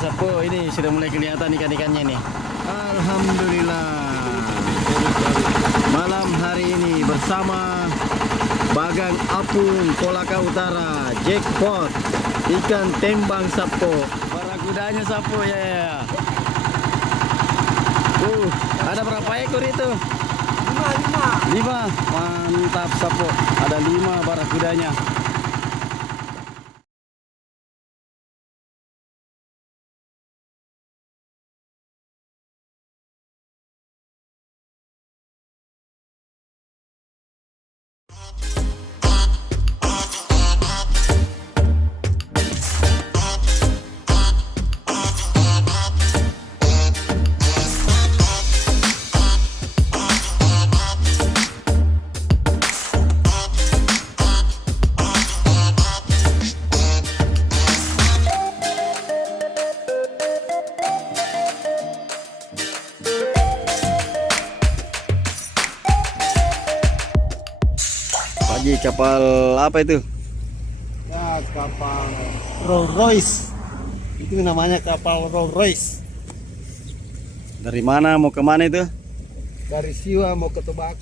Sapo, ini sudah mulai kelihatan ikan-ikannya nih. Alhamdulillah. Malam hari ini bersama Bagang Apung Kolaka Utara, jackpot ikan tembang Sapo. Barakudanya Sapo ya. Ada berapa ekor itu? 5. Mantap Sapo. Ada 5 barakudanya. Pagi kapal apa itu? Ya, kapal Rolls Royce. Itu namanya kapal Rolls Royce. Dari mana mau ke mana itu? Dari Siwa mau ke Tobago.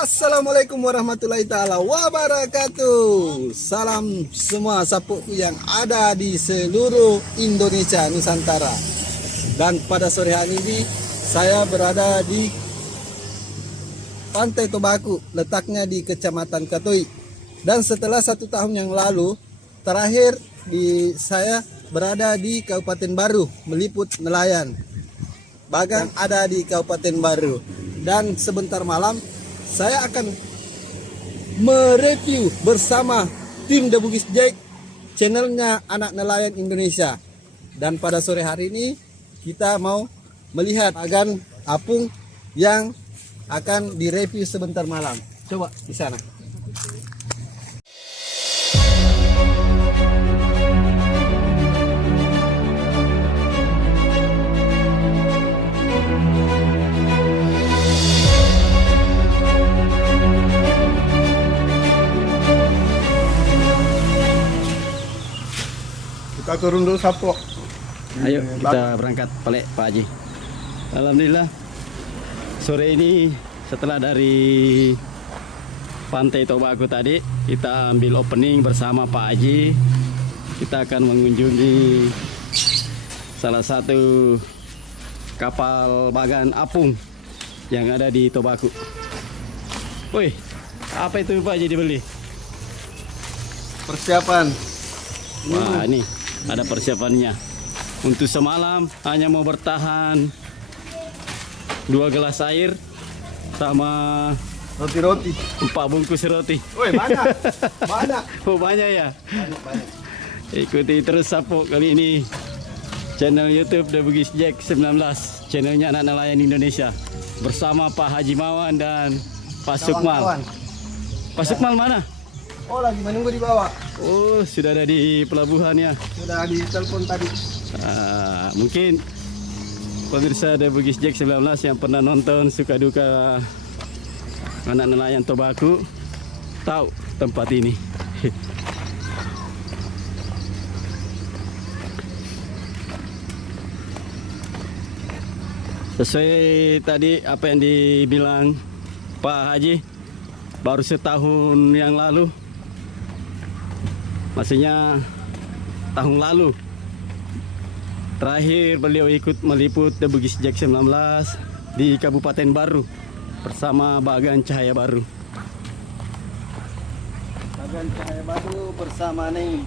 Assalamualaikum warahmatullahi taala wabarakatuh. Salam semua sapuku yang ada di seluruh Indonesia Nusantara. Dan pada sore hari ini saya berada di Pantai Tobago, letaknya di Kecamatan Katoi. Dan setelah 1 tahun yang lalu, terakhir saya berada di Kabupaten Baru meliput nelayan. Bagang ada di Kabupaten Baru. Dan sebentar malam saya akan mereview bersama tim The Bugis Jack, channelnya Anak Nelayan Indonesia. Dan pada sore hari ini kita mau melihat Bagang Apung yang akan direview sebentar malam. Coba di sana. Kita turun dulu Sapo. Ayo kita berangkat Pak Haji. Alhamdulillah sore ini setelah dari Pantai Tobago tadi kita ambil opening bersama Pak Haji. Kita akan mengunjungi salah satu kapal Bagang Apung yang ada di Tobago. Woi, apa itu Pak Haji dibeli? Persiapan. Wah, ini ada persiapannya. Untuk semalam hanya mau bertahan 2 gelas air sama Roti-roti. 4 bungkus roti. Woi, banyak. Banyak. Oh, banyak ya? Banyak. Ikuti terus Sapo kali ini channel YouTube The Bugis Jack 19, channelnya Anak Nelayan Indonesia bersama Pak Haji Mawan dan Pak Sukmal. Kawan-kawan. Pak Sukmal mana? Oh, lagi menunggu di bawah. Oh, sudah ada di pelabuhan ya. Sudah di telepon tadi. Mungkin pemirsa The Bugis Jack 19 yang pernah nonton suka duka Anak Nelayan Tobago tahu tempat ini. Sesuai tadi apa yang dibilang Pak Haji, baru setahun yang lalu, maksudnya tahun lalu terakhir beliau ikut meliput The Bugis Jack 19 di Kabupaten Baru bersama Bagang Cahaya Baru. Bagang Cahaya Baru bersama nih.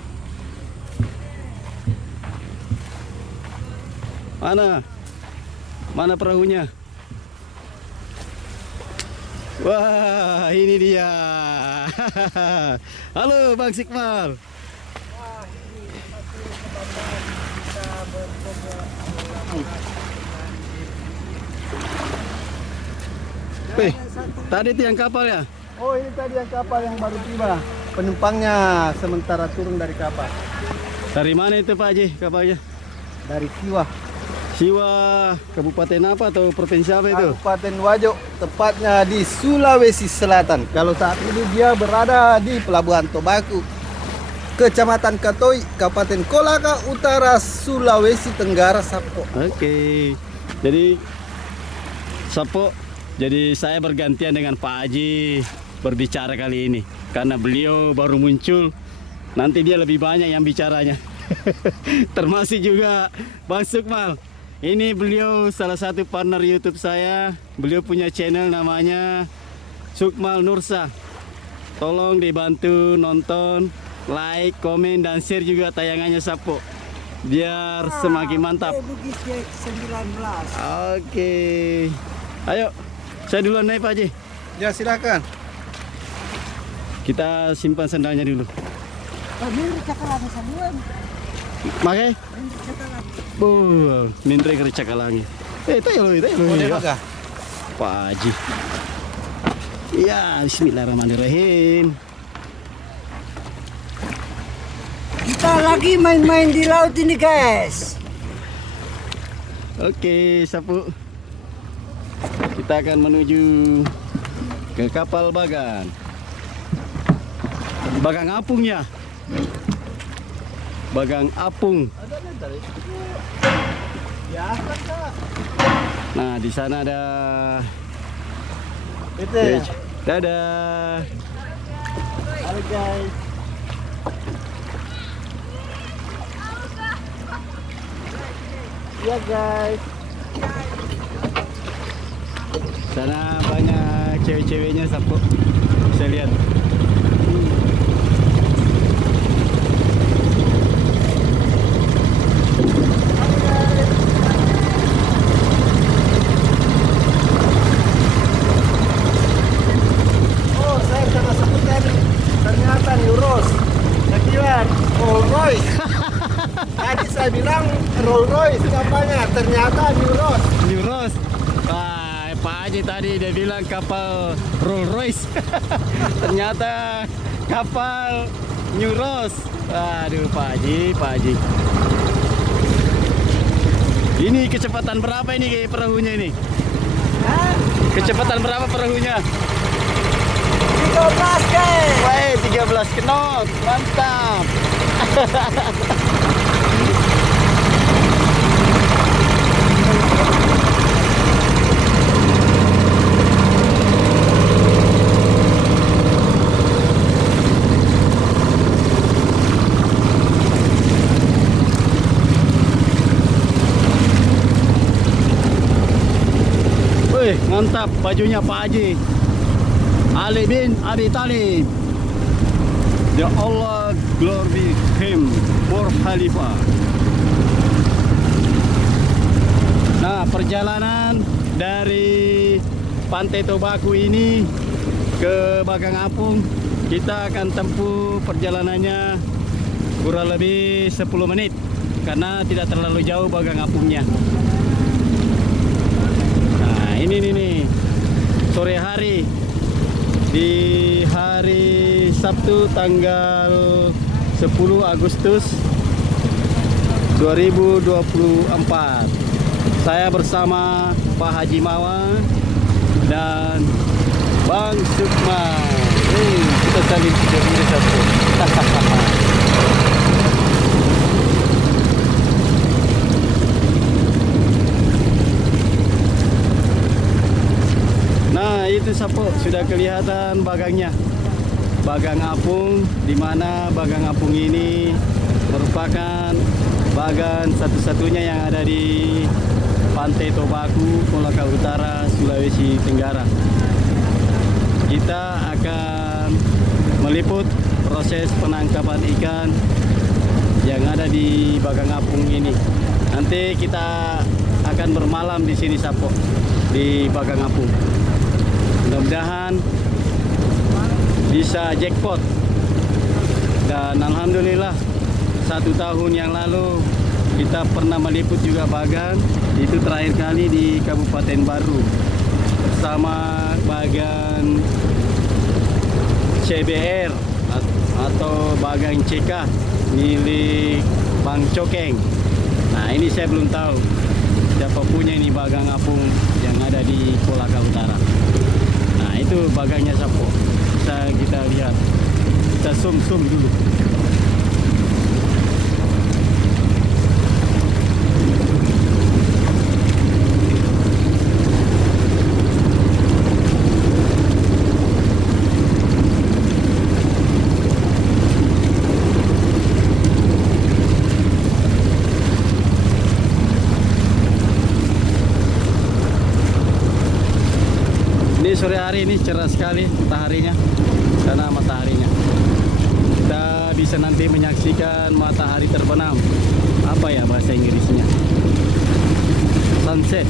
Mana perahunya? Wah, ini dia. Halo Bang Sikmal. Tadi tiang kapal ya? Oh, ini tadi yang kapal yang baru tiba. Penumpangnya sementara turun dari kapal. Dari mana itu Pak Haji kapalnya? Dari Siwa. Siwa Kabupaten apa atau provinsi apa itu? Kabupaten Wajo, tepatnya di Sulawesi Selatan. Kalau saat ini dia berada di Pelabuhan Tobaku, Kecamatan Katoi, Kabupaten Kolaka Utara, Sulawesi Tenggara, Sapo. Oke. Jadi Sapo, jadi saya bergantian dengan Pak Haji berbicara kali ini karena beliau baru muncul. Nanti dia lebih banyak yang bicaranya. Termasuk juga Bang Sukmal. Ini beliau salah satu partner YouTube saya. Beliau punya channel namanya Sukmal Nursa. Tolong dibantu nonton, like, komen, dan share juga tayangannya Sapo. Biar semakin mantap. Oke. Ayo, saya duluan naik Pak Haji. Ya silakan. Kita simpan sendalnya dulu. Makai? Mindre kerja kalangi. Tayo lo. Maka Pak Haji. Ya, bismillahirrahmanirrahim. Kita lagi main-main di laut ini guys. Oke, Sapu. Kita akan menuju ke kapal Bagan. Bagang Apung ya. Bagang Apung. Nah, di sana ada itu ya. Dadah. Halo guys. Ya guys. Sana banyak cewek-ceweknya Sapu. Bisa lihat. Oh, saya salah sebutkan. Ternyata Neuros. Saya kira Rolls Royce. Tadi saya bilang Rolls Royce kapalnya, ternyata Neuros. New Rose. Wah, Pak Haji tadi dia bilang kapal Rolls Royce. Ternyata kapal New Rose. Aduh, Pak Haji. Ini kecepatan berapa ini perahunya ini? Kecepatan berapa perahunya? 13 guys. Wah, 13 knot. Mantap. Wih, mantap bajunya Pak Haji. Ali bin Abi Talib. Ya Allah, glory him, Burj Khalifa. Nah, perjalanan dari Pantai Tobaku ini ke Bagang Apung, kita akan tempuh perjalanannya kurang lebih 10 menit karena tidak terlalu jauh Bagang Apungnya. Nah, ini nih sore hari di hari Sabtu tanggal 10 Agustus 2024. Saya bersama Pak Haji Mawa dan Bang Sukma. Kita saling video satu. Nah, itu Sapo sudah kelihatan bagangnya. Bagang Apung, di mana Bagang Apung ini merupakan bagan satu-satunya yang ada di Pantai Tobaku, Kolaka Utara, Sulawesi Tenggara. Kita akan meliput proses penangkapan ikan yang ada di Bagang Apung ini. Nanti kita akan bermalam di sini Sapo, di Bagang Apung. Mudah-mudahan bisa jackpot. Dan alhamdulillah 1 tahun yang lalu kita pernah meliput juga bagan. Itu terakhir kali di Kabupaten Baru bersama bagan CBR atau bagan CK milik Bang Cokeng. Nah, ini saya belum tahu. siapa punya ini bagang apung yang ada di Kolaka Utara. Nah itu bagangnya Sapo, bisa kita lihat, kita zoom dulu. Sore hari ini cerah sekali mataharinya, karena mataharinya kita bisa nanti menyaksikan matahari terbenam. Apa ya bahasa Inggrisnya? Sunset.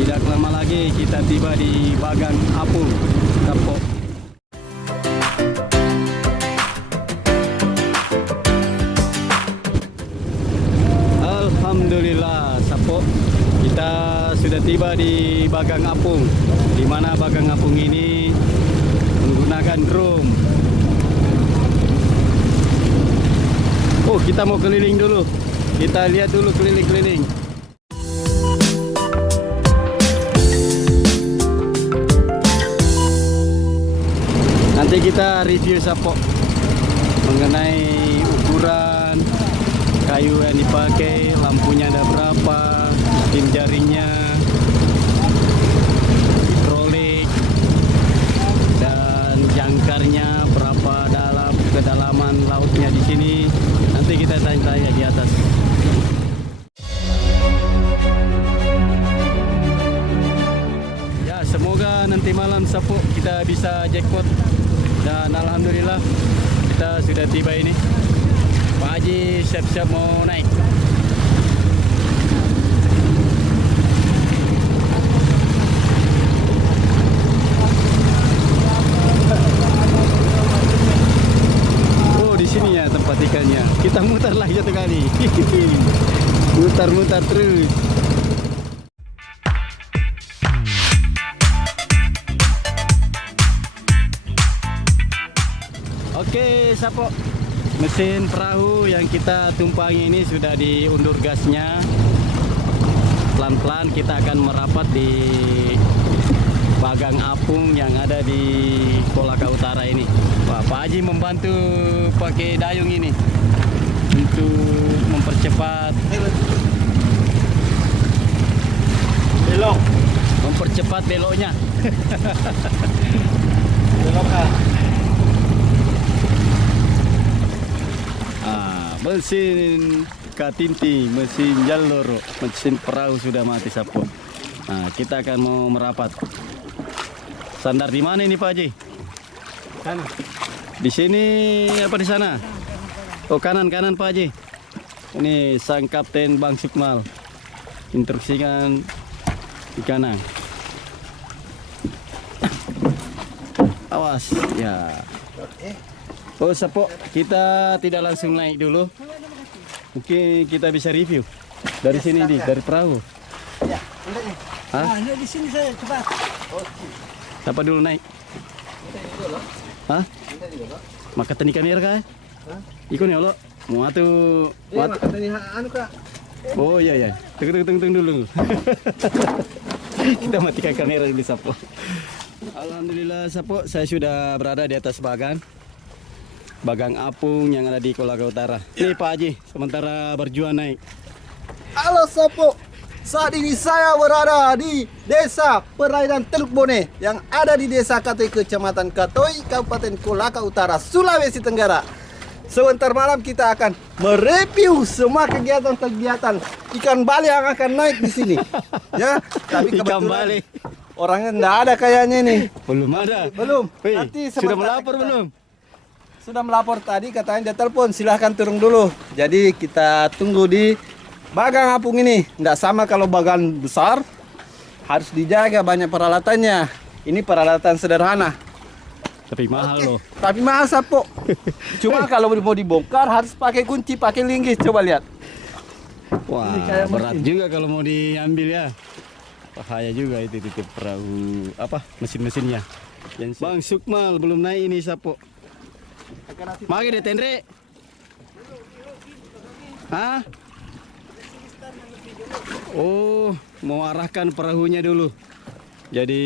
Tidak lama lagi kita tiba di Bagang Apung, Sapo. Alhamdulillah Sapo, kita sudah tiba di Bagang Apung, di mana Bagang Apung ini menggunakan drone. Oh, kita mau keliling dulu, kita lihat dulu keliling-keliling. Nanti kita review Sapo mengenai ukuran kayu yang dipakai, lampunya ada berapa, tim jaringnya, hidrolik, dan jangkarnya berapa dalam kedalaman lautnya di sini. Nanti kita tanya-tanya di atas. Ya, semoga nanti malam Sapo kita bisa jackpot, dan alhamdulillah kita sudah tiba ini. Pak Haji siap-siap mau naik. Oh, di sini ya tempat ikannya. Kita mutar lagi satu kali. Mutar-mutar terus. Oke, Sapo. Mesin perahu yang kita tumpangi ini sudah diundur gasnya. Pelan-pelan kita akan merapat di Bagang Apung yang ada di Kolaka Utara ini. Wah, Pak Haji membantu pakai dayung ini untuk mempercepat beloknya. Mesin katinti, mesin jaloro, mesin perahu sudah mati Sapo. Nah, kita akan mau merapat. Sandar di mana ini Pak Haji? Sana. Di sini apa di sana? Oh, kanan Pak Haji. Ini sang kapten Bang Sukmal. Instruksikan di kanan. Awas, ya. Oh Sapo, kita tidak langsung naik dulu. Mungkin kita bisa review dari sini nih, dari perahu. Ya, ini. Hah? Nah, di sini saya coba. Siapa dulu naik? Hah? Maka tani kamera kah? Ikon ya lo. Mau atuh. Iya, katanya anu Kak. Oh iya iya. Tunggu dulu. Kita matikan kamera dulu Sapo. Alhamdulillah Sapo, saya sudah berada di atas Bagang Apung yang ada di Kolaka Utara. Ini Pak Haji, sementara berjuang naik. Halo Sapo, saat ini saya berada di Desa Perairan Teluk Bone yang ada di Desa Katoi, Kecamatan Katoi, Kabupaten Kolaka Utara, Sulawesi Tenggara. Sebentar malam kita akan mereview semua kegiatan-kegiatan ikan bali yang akan naik di sini. Ya, tapi Ikan kebetulan bali. orangnya enggak ada kayaknya nih. Belum ada. Belum. Wih, Nanti sudah sebentar melapor kita- belum? Sudah melapor tadi, katanya dia telepon, silahkan turun dulu. Jadi kita tunggu di Bagang Apung ini. Nggak sama kalau bagan besar, harus dijaga banyak peralatannya. Ini peralatan sederhana. Tapi mahal loh. Tapi mahal Sapo. Cuma kalau mau dibongkar harus pakai kunci, pakai linggis. Coba lihat. Wah, Ini kayak berat mesin. juga kalau mau diambil ya. Bahaya juga itu titip perahu mesin-mesinnya. Bang Sukmal belum naik ini Sapo. Magi deh Tendre. Hah? Oh, mau arahkan perahunya dulu. Jadi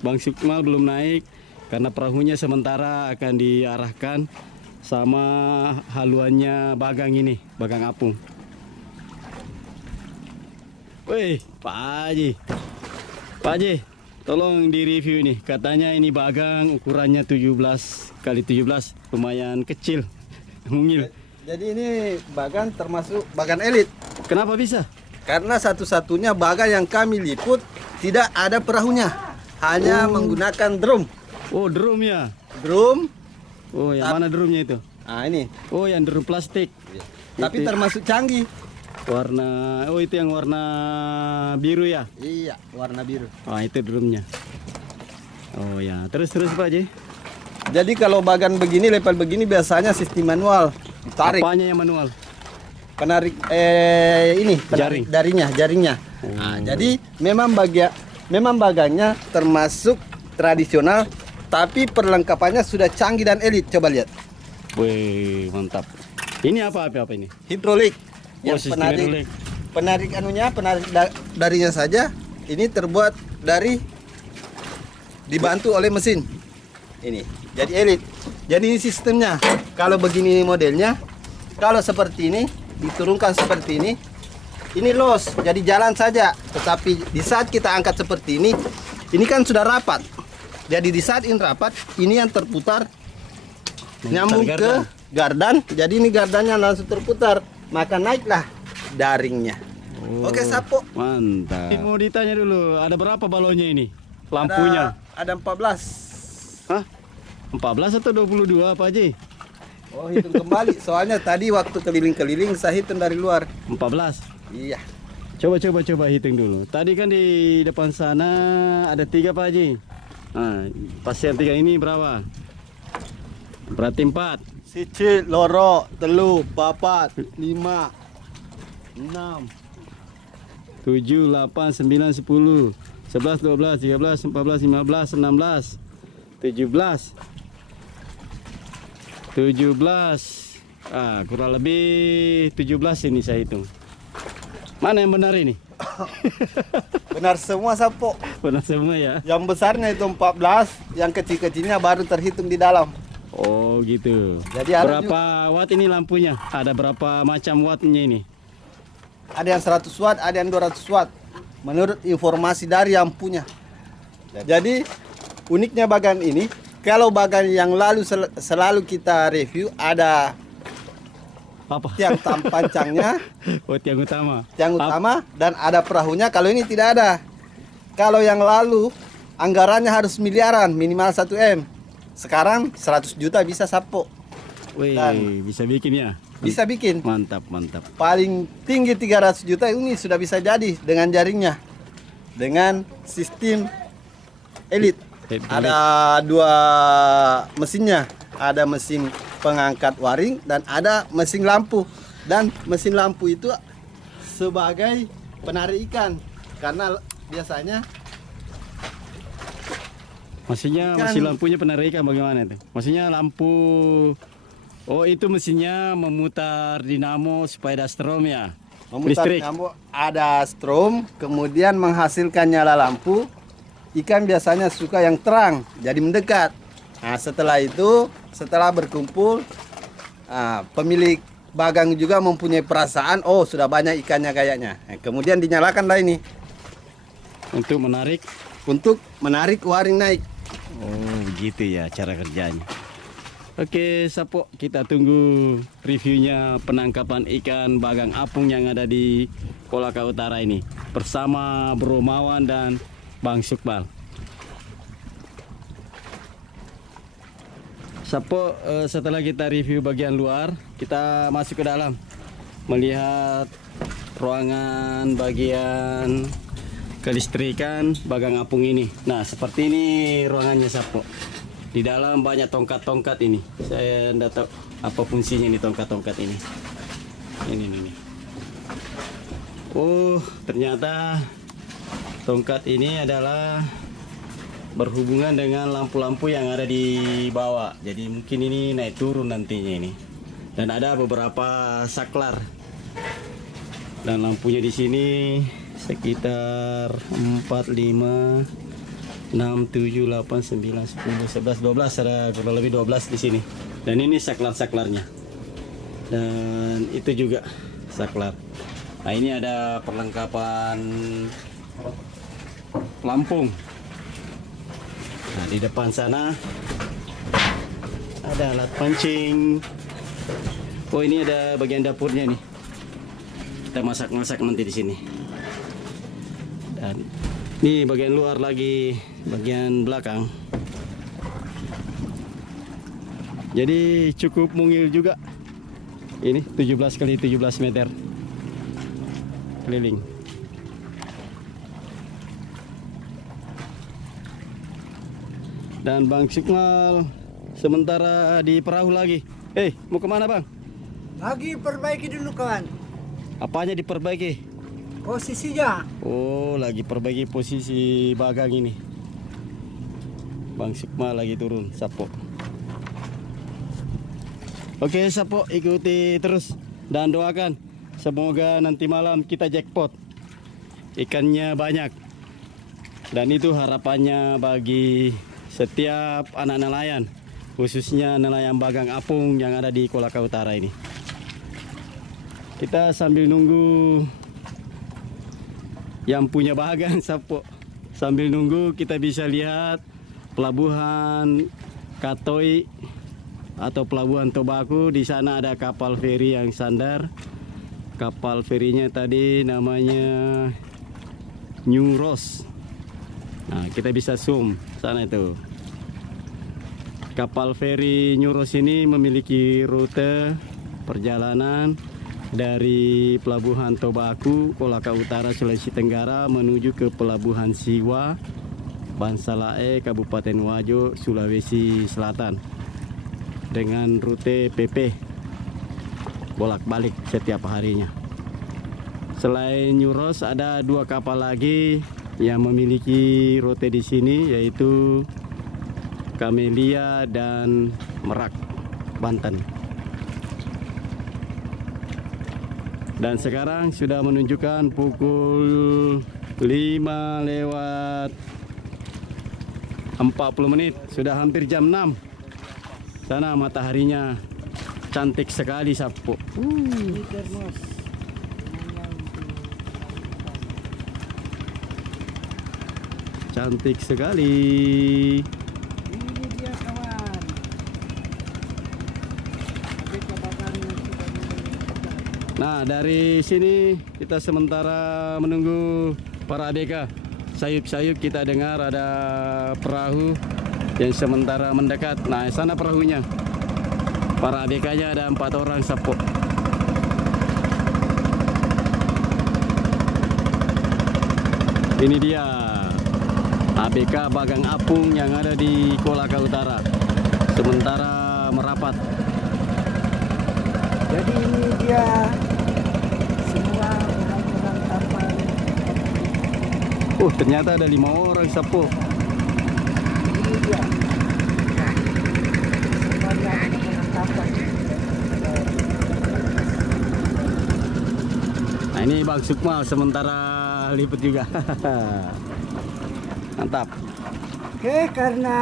Bang Sukmal belum naik karena perahunya sementara akan diarahkan sama haluannya Bagang ini, Bagang apung. Wih, Pak Haji. Pak Haji, tolong direview ini. Katanya ini Bagang ukurannya 17 kali 17, lumayan kecil. Mungil. Jadi ini bagan termasuk bagan elit. Kenapa bisa? Karena satu-satunya bagan yang kami liput tidak ada perahunya. Hanya menggunakan drum. Oh, drum ya. Drum. Oh, yang mana drumnya itu? Nah ini. Oh, yang drum plastik. Tapi Itu termasuk canggih. warna, oh itu yang warna biru ya? Iya, warna biru. Oh, itu drumnya. Oh ya, terus Pak Haji. Jadi kalau bagan begini, level begini biasanya sistem manual. Tarik. Apanya yang manual? Penarik ini penarik jaringnya. Nah, jadi memang bagangnya termasuk tradisional, tapi perlengkapannya sudah canggih dan elit. Coba lihat. Wih, mantap. Ini apa ini? Hidrolik. Oh, Yang sistem hidrolik. penarik darinya saja ini terbuat dari dibantu oleh mesin. Ini. Jadi elit. Jadi ini sistemnya. Kalau begini modelnya, kalau seperti ini diturunkan seperti ini los, jadi jalan saja. Tetapi di saat kita angkat seperti ini kan sudah rapat. Jadi di saat ini rapat, ini yang terputar nyambung ke gardan. Jadi ini gardannya langsung terputar, maka naiklah daringnya. Oh, Oke, Sapo. Mantap. Mau ditanya dulu, ada berapa balonnya ini? Lampunya? Ada 14. Hah? 14 atau 22 Pak Haji? Oh, hitung kembali. Soalnya tadi waktu keliling-keliling saya hitung dari luar. 14. Iya. Coba hitung dulu. Tadi kan di depan sana ada 3 Pak Haji. Nah, pas yang 3 ini berapa? Berarti 4. Siji, loro, telu, papat, 5, 6. 7, 8, 9, 10, 11, 12, 13, 14, 15, 16, 17. 17. Kurang lebih 17 ini saya hitung. Mana yang benar ini? Benar semua, Sapo. Benar semua ya. Yang besarnya itu 14, yang kecil-kecilnya baru terhitung di dalam. Oh gitu. Jadi ada berapa watt ini lampunya? Ada berapa macam wattnya ini? Ada yang 100 watt, ada yang 200 watt. Menurut informasi dari yang punya. Jadi uniknya bagan ini, kalau bagan yang lalu selalu kita review ada Apa? tiang pancangnya, Oh, tiang utama. tiang utama, dan ada perahunya. Kalau ini tidak ada. Kalau yang lalu anggarannya harus miliaran, minimal 1 M. Sekarang 100 juta bisa, Sapo. Wih, Dan- bisa bikin ya? Bisa bikin. Mantap, mantap. Paling tinggi 300 juta ini sudah bisa jadi dengan jaringnya. Dengan sistem elit. Ada 2 mesinnya. Ada mesin pengangkat waring dan ada mesin lampu. Dan mesin lampu itu sebagai penarik ikan. Karena biasanya Maksudnya Ikan. mesin lampunya penarik ikan bagaimana itu? Maksudnya lampu. Oh, itu mesinnya memutar dinamo supaya ada strom ya? memutar Listrik. nyamuk, ada strom, kemudian menghasilkan nyala lampu. Ikan biasanya suka yang terang, jadi mendekat. Nah, setelah itu, setelah berkumpul, pemilik bagang juga mempunyai perasaan, oh sudah banyak ikannya kayaknya. Nah, kemudian dinyalakanlah ini Untuk menarik. untuk menarik waring naik. Oh, begitu ya cara kerjanya. Oke, Sapo, kita tunggu reviewnya penangkapan ikan bagang apung yang ada di Kolaka Utara ini bersama Bro Mawan dan Bang Sukmal. Sapo, setelah kita review bagian luar, kita masuk ke dalam melihat ruangan bagian kelistrikan bagang apung ini. Nah, seperti ini ruangannya, Sapo. Di dalam banyak tongkat-tongkat ini. Saya tidak tahu apa fungsinya ini tongkat-tongkat ini. Ini. Oh, ternyata tongkat ini adalah berhubungan dengan lampu-lampu yang ada di bawah. Jadi mungkin ini naik turun nantinya ini. Dan ada beberapa saklar. Dan lampunya di sini sekitar 4, 5, 6, 7, 8, 9, 10, 11, 12, ada kurang lebih 12 di sini. Dan ini saklar-saklarnya. Dan itu juga saklar. Nah, ini ada perlengkapan pelampung. Nah, di depan sana ada alat pancing. Oh, ini ada bagian dapurnya nih. Kita masak-masak nanti di sini. Dan ini bagian luar lagi, bagian belakang. Jadi cukup mungil juga. Ini 17 kali 17 meter keliling. Dan Bang Sukmal sementara di perahu lagi. Mau kemana Bang? Lagi perbaiki dulu kawan. Apanya diperbaiki? Posisinya. Oh, lagi perbaiki posisi bagang ini. Bang Sukmal lagi turun, Sapo. Oke, Sapo, ikuti terus dan doakan semoga nanti malam kita jackpot. Ikannya banyak. Dan itu harapannya bagi setiap anak nelayan, khususnya nelayan bagang apung yang ada di Kolaka Utara ini. Kita sambil nunggu yang punya bagan, Sapo. Sambil nunggu kita bisa lihat pelabuhan Katoi atau pelabuhan Tobako. Di sana ada kapal feri yang sandar. Kapal ferinya tadi namanya New Rose. Nah, kita bisa zoom sana itu. Kapal feri New Rose ini memiliki rute perjalanan dari pelabuhan Tobako, Kolaka Utara, Sulawesi Tenggara menuju ke pelabuhan Siwa, Bansalae, Kabupaten Wajo, Sulawesi Selatan dengan rute PP bolak-balik setiap harinya. Selain New Rose ada 2 kapal lagi yang memiliki rute di sini, yaitu Kamelia dan Merak, Banten. Dan sekarang sudah menunjukkan pukul 5:40, sudah hampir jam 6. Sana mataharinya cantik sekali, Sapo. Cantik sekali. Ini dia kawan. Nah, dari sini kita sementara menunggu para ABK. Sayup-sayup kita dengar ada perahu yang sementara mendekat. Nah, sana perahunya. Para ABK-nya ada 4 orang, Sapo. Ini dia ABK Bagang Apung yang ada di Kolaka Utara. Sementara merapat. Jadi ini dia semua orang-orang kapal. Ternyata ada 5 orang, Sapo. Ini dia. Semuanya orang kapal. Nah, ini Bang Sukmal sementara liput juga. Mantap. Oke, karena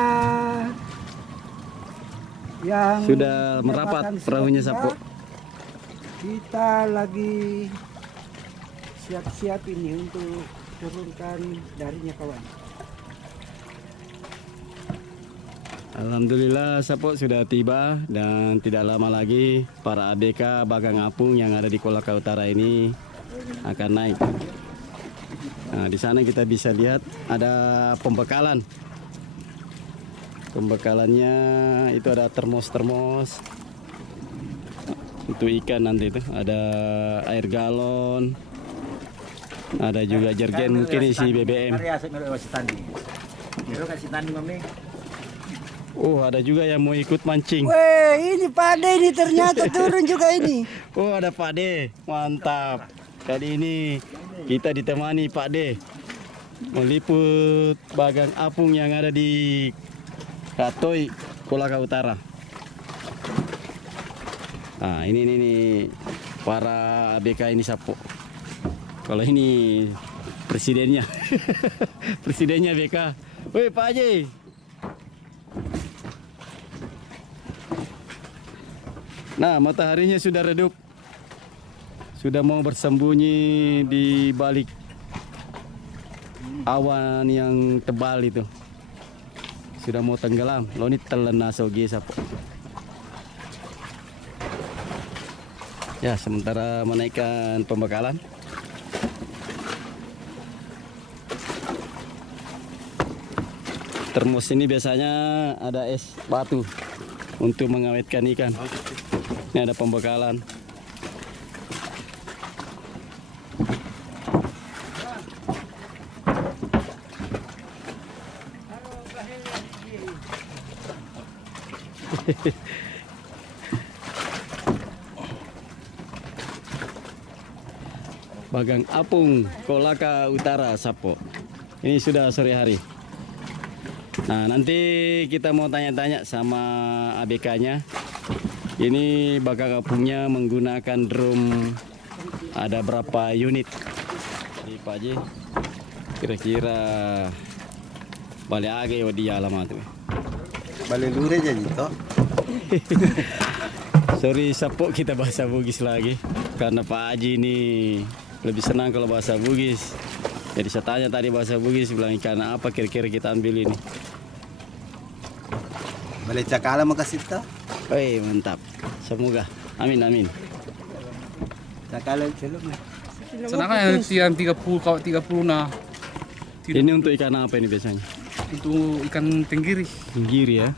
yang Sudah merapat perahunya, Sapo. Kita lagi siap-siap ini untuk turunkan darinya kawan. Alhamdulillah, Sapo sudah tiba dan tidak lama lagi para ABK Bagang Apung yang ada di Kolaka Utara ini akan naik. Nah, di sana kita bisa lihat ada pembekalan. Pembekalannya itu ada termos-termos untuk ikan nanti itu. Ada air galon. Ada juga jergen mungkin isi BBM. Ada juga yang mau ikut mancing. Weh, ini Pak De ini ternyata turun juga ini. Ada Pak De. Mantap. Kali ini kita ditemani Pak De. meliput bagang apung yang ada di Katoi, Kolaka Utara. Nah, ini para ABK ini Sapo. Kalau ini presidennya, presidennya ABK. Woi Pak Haji. Nah, mataharinya sudah redup. Sudah mau bersembunyi di balik awan yang tebal itu. Sudah mau tenggelam. Lo ini telena soge Sapo. Ya, sementara menaikkan pembekalan. Termos ini biasanya ada es batu untuk mengawetkan ikan. Ini ada pembekalan. Bagang apung Kolaka Utara Sapo. Ini sudah sore hari. Nah, nanti kita mau tanya-tanya sama ABK-nya. Ini bagang apungnya menggunakan drum. Ada berapa unit? Di Pak Haji, kira-kira balik age di alamat tuh. Balik lure jadi toh. Sorry Sapo, kita bahasa Bugis lagi karena Pak Haji ini lebih senang kalau bahasa Bugis. Jadi saya tanya tadi bahasa Bugis, bilang ikan apa kira-kira kita ambil ini. Balik cakala makasih toh. Woi, mantap. Semoga. Amin amin. Cakala celok. Sedangkan yang 30 kalau 30 nah Ini untuk ikan apa ini biasanya? untuk ikan tenggiri. Tenggiri ya.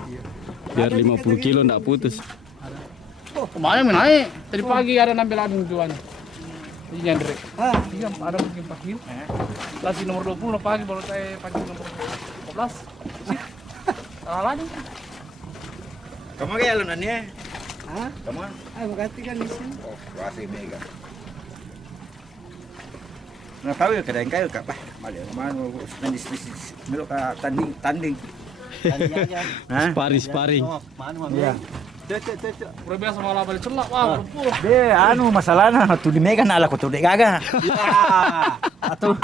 Biar 50 kilo enggak putus. Oh, kemarin naik. Tadi pagi ada nambel adung tuan. Ini Andre. Iya, ada mungkin pagi. Lagi nomor 20 pagi baru saya pagi nomor 14. Sip. Salah lagi. Kamu kayak lu nanya? Hah? Kamu? Ah, berarti kan di sini. Oh, masih mega. Nggak tahu ya kadang kayu kak, malah kemana nanti melok ke tanding. Sparring. Iya. Udah biasa malah balik celak. Wah, berpuluh. Deh, masalahnya tuh di mega nak aku tuh dek gaga. Atau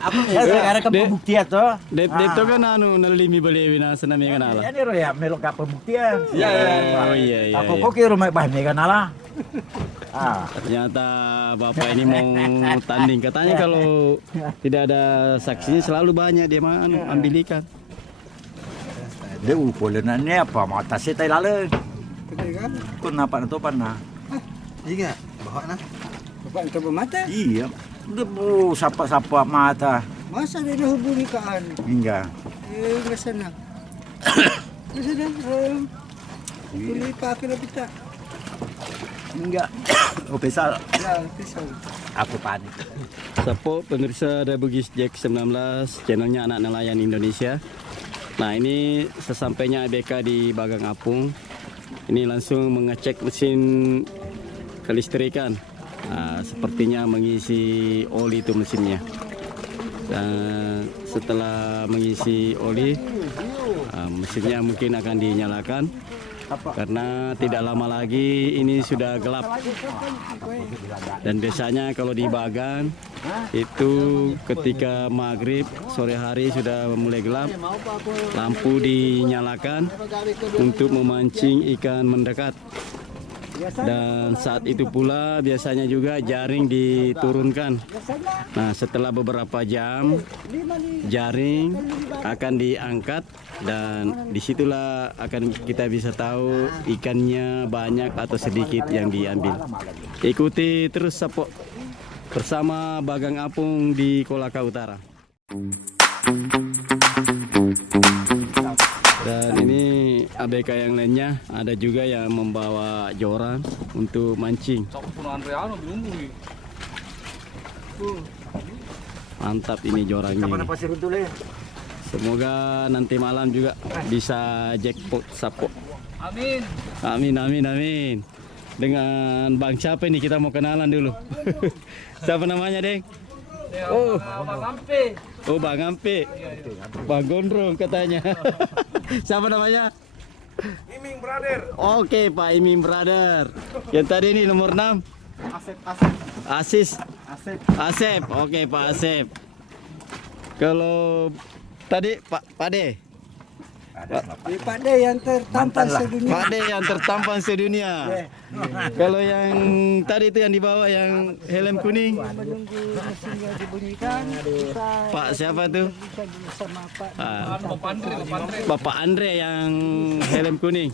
aku ya sekarang ke pembuktian tuh. Det itu kan anu nalimi balewi na sana mega nala. Ya nih ya melok ke pembuktian. Oh iya. Aku kok kira rumah bah mega nala. Ternyata Bapak ini mau tanding. Katanya kalau tidak ada saksinya selalu banyak dia mah anu ambil ikan. Dia upolenannya apa mata saya tay lalu. Kau nampak itu pana? Iya, bawa nah. Bapak itu bermata. Iya. Dia bu sapa mata. Masa dia dah hubungi ke An? Enggak. Ke sana. Ke sana. Boleh pakai lah pita. Enggak. Oh pesal. Ya, pisau. Aku panik. Sapo pemirsa ada Bugis Jack 19, channelnya Anak Nelayan Indonesia. Nah, ini sesampainya ABK di Bagang Apung, ini langsung mengecek mesin kelistrikan. Nah, sepertinya mengisi oli itu mesinnya. Dan setelah mengisi oli, mesinnya mungkin akan dinyalakan. Karena tidak lama lagi ini sudah gelap. Dan biasanya kalau di Bagang itu ketika maghrib sore hari sudah mulai gelap, lampu dinyalakan untuk memancing ikan mendekat. Dan saat itu pula biasanya juga jaring diturunkan. Nah, setelah beberapa jam jaring akan diangkat dan disitulah akan kita bisa tahu ikannya banyak atau sedikit yang diambil. Ikuti terus Sapo bersama Bagang Apung di Kolaka Utara. Dan ini ABK yang lainnya ada juga yang membawa joran untuk mancing. Mantap ini jorannya. Semoga nanti malam juga bisa jackpot Sapo. Amin. Amin. Dengan Bang siapa ini kita mau kenalan dulu. Siapa namanya, Deng? Oh, Bang Ampe. oh Bang Ampe. Bang Gondrong katanya. Siapa namanya? Iming brother. Oke, Pak Imim Brother. Yang tadi ini nomor 6. Asis. Asep. Oke, Pak Asep. Kalau tadi Pak De. Pak De yang tertampan sedunia. Pak De yang tertampan sedunia. Kalau yang tadi itu yang di bawah yang helm kuning. Menunggu mesinnya dibunyikan, kita Pak siapa tuh? bisa dulu sama Pak. Ah, Bapak Andre. Bapak Andre yang helm kuning.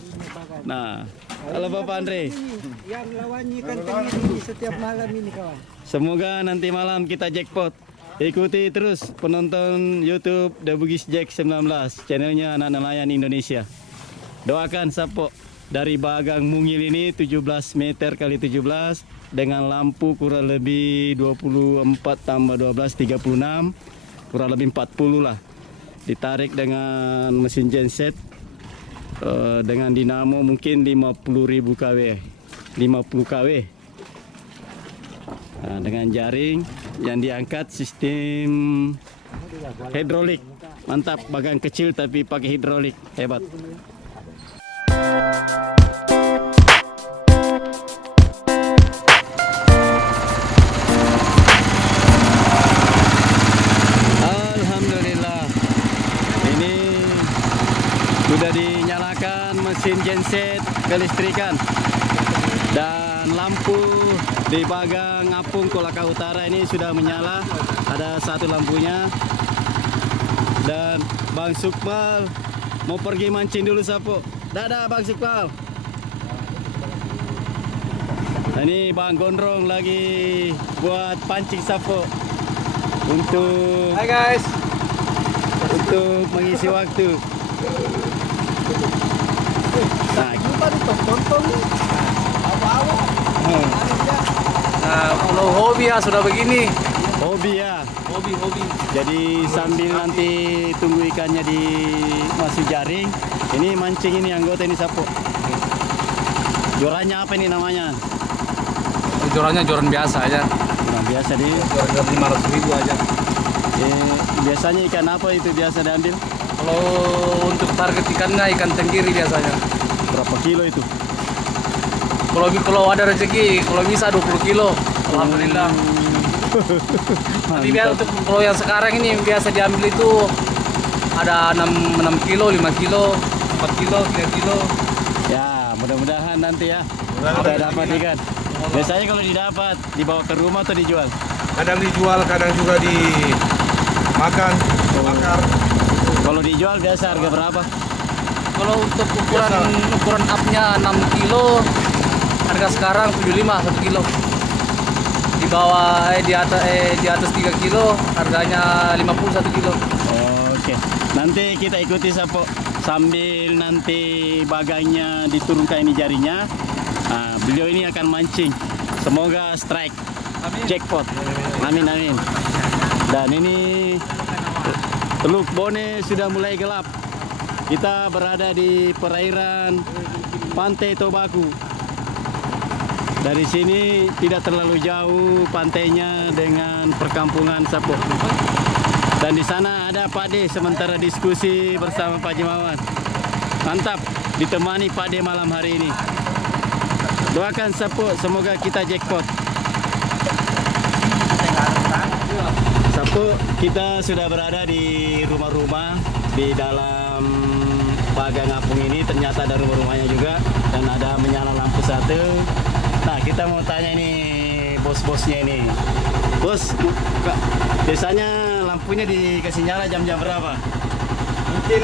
Nah, halo Bapak Andre. Yang lawannya ikan tenggiri setiap malam ini kawan. Semoga nanti malam kita jackpot. Ikuti terus penonton YouTube The Bugis Jack 19, channelnya anak nelayan Indonesia. Doakan Sapo dari Bagang Mungil ini 17 meter kali 17 dengan lampu kurang lebih 24 tambah 12 36, kurang lebih 40 lah. Ditarik dengan mesin genset dengan dinamo mungkin 50.000 kW, 50 kW. Nah, dengan jaring yang diangkat sistem hidrolik. Mantap, bagang kecil tapi pakai hidrolik. Hebat. Alhamdulillah. Ini sudah dinyalakan mesin genset kelistrikan. Dan lampu di Bagang Apung Kolaka Utara ini sudah menyala. Ada satu lampunya. Dan Bang Sukmal mau pergi mancing dulu Sapo. Dadah Bang Sukmal. Nah, ini Bang Gondrong lagi buat pancing Sapo. Untuk Hai guys. untuk mengisi waktu. Nah, Nah, kalau hobi ya sudah begini. hobi ya. Hobi. Jadi sambil nanti tunggu ikannya di masuk jaring, ini mancing ini anggota ini Sapo. Jorannya apa ini namanya? Jorannya joran biasa aja. Nah, biasa di Joran 500.000 aja. biasanya ikan apa itu biasa diambil? Kalau untuk target ikannya ikan tenggiri biasanya. Berapa kilo itu? Kalau ada rezeki, kalau bisa 20 kilo. Alhamdulillah. Tapi biasa untuk kalau yang sekarang ini biasa diambil itu ada 6 kilo, 5 kilo, 4 kilo, 3 kilo. Ya, mudah-mudahan nanti ya kita dapat ikan. Biasanya kalau didapat dibawa ke rumah atau dijual? Kadang dijual, kadang juga dimakan, bakar. Kalau dijual biasa harga berapa? Kalau untuk ukuran up-nya 6 kilo, harga sekarang 75 1 kilo. Di bawah di atas 3 kilo, harganya 50 1 kilo. Oke, nanti kita ikuti Sapo sambil nanti bagangnya diturunkan ini jarinya. Nah, beliau ini akan mancing. Semoga strike, jackpot. Amin amin. Dan ini Teluk Bone sudah mulai gelap. Kita berada di perairan Pantai Tobaku. Dari sini tidak terlalu jauh pantainya dengan perkampungan Sapo. Dan di sana ada Pak De sementara diskusi bersama Pak Jimawan. Mantap, ditemani Pak De malam hari ini. Doakan Sapo, semoga kita jackpot. Sapo, kita sudah berada di rumah-rumah di dalam Bagang Apung ini. Ternyata ada rumah-rumahnya juga dan ada menyala lampu satu. Nah, kita mau tanya ini bos-bosnya ini. Bos, biasanya lampunya dikasih nyala jam-jam berapa? Mungkin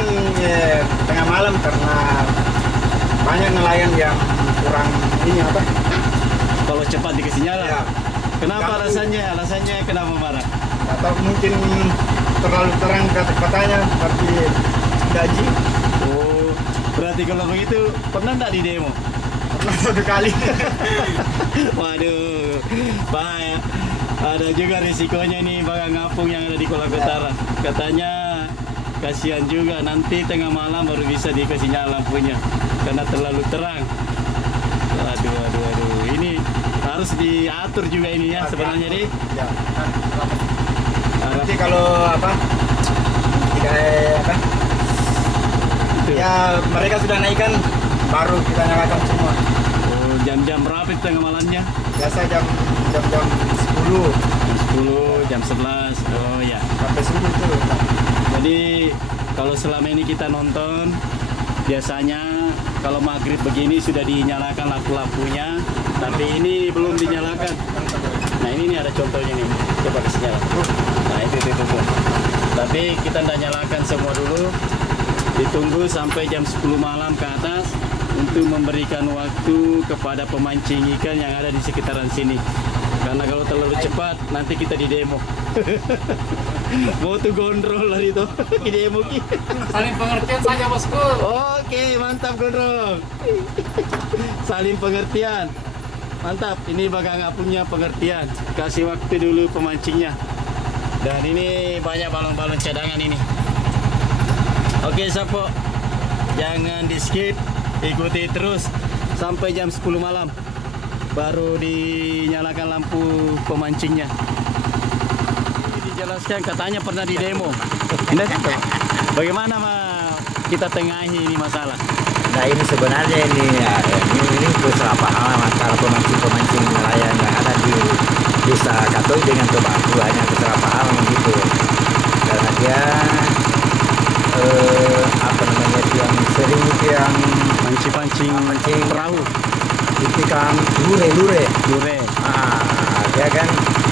tengah malam karena banyak nelayan yang kurang ini apa? Kalau cepat dikasih nyala. Ya. Kenapa Ganggu. alasannya? Alasannya kenapa marah? Atau mungkin terlalu terang kata-katanya seperti gaji. Oh, berarti kalau begitu pernah nggak di demo? Pernah 1 kali. Waduh, bahaya. Ada juga risikonya nih Bagang Apung yang ada di Kolaka Utara. Katanya kasihan juga nanti tengah malam baru bisa dikasih nyala lampunya karena terlalu terang. Aduh. Ini harus diatur juga ini ya sebenarnya nih. Ya. Nanti kalau apa tidak apa Itu. ya mereka sudah naikkan baru kita nyalakan semua. Oh, jam-jam berapa itu tengah malamnya? Biasa jam 10 Jam 10, jam 11. Oh ya. sampai subuh itu. Jadi kalau selama ini kita nonton, biasanya kalau maghrib begini sudah dinyalakan lampu-lampunya, tapi ini belum dinyalakan. Nah ini nih ada contohnya nih, coba kasih nyala. Nah itu. Tapi kita tidak nyalakan semua dulu, ditunggu sampai jam 10 malam ke atas untuk memberikan waktu kepada pemancing ikan yang ada di sekitaran sini. Karena kalau terlalu cepat nanti kita di demo. Mau tuh gondrol hari itu di demo ki. Saling pengertian saja bosku. Oke, mantap gondrol. Saling pengertian. Mantap, ini Bagang punya pengertian. Kasih waktu dulu pemancingnya. Dan ini banyak balon-balon cadangan ini. Oke, Sapo. Jangan di skip, ikuti terus sampai jam 10 malam. Baru dinyalakan lampu pemancingnya. Ini dijelaskan katanya pernah di demo. Bagaimana kita tengahi ini masalah? Nah ini sebenarnya ini kesalahpahaman antara pemancing nelayan yang ada di desa Katoi dengan Toba Aku, hanya kesalahpahaman gitu. Karena dia apa namanya yang sering yang Pancing perahu. ikan lure. Dia kan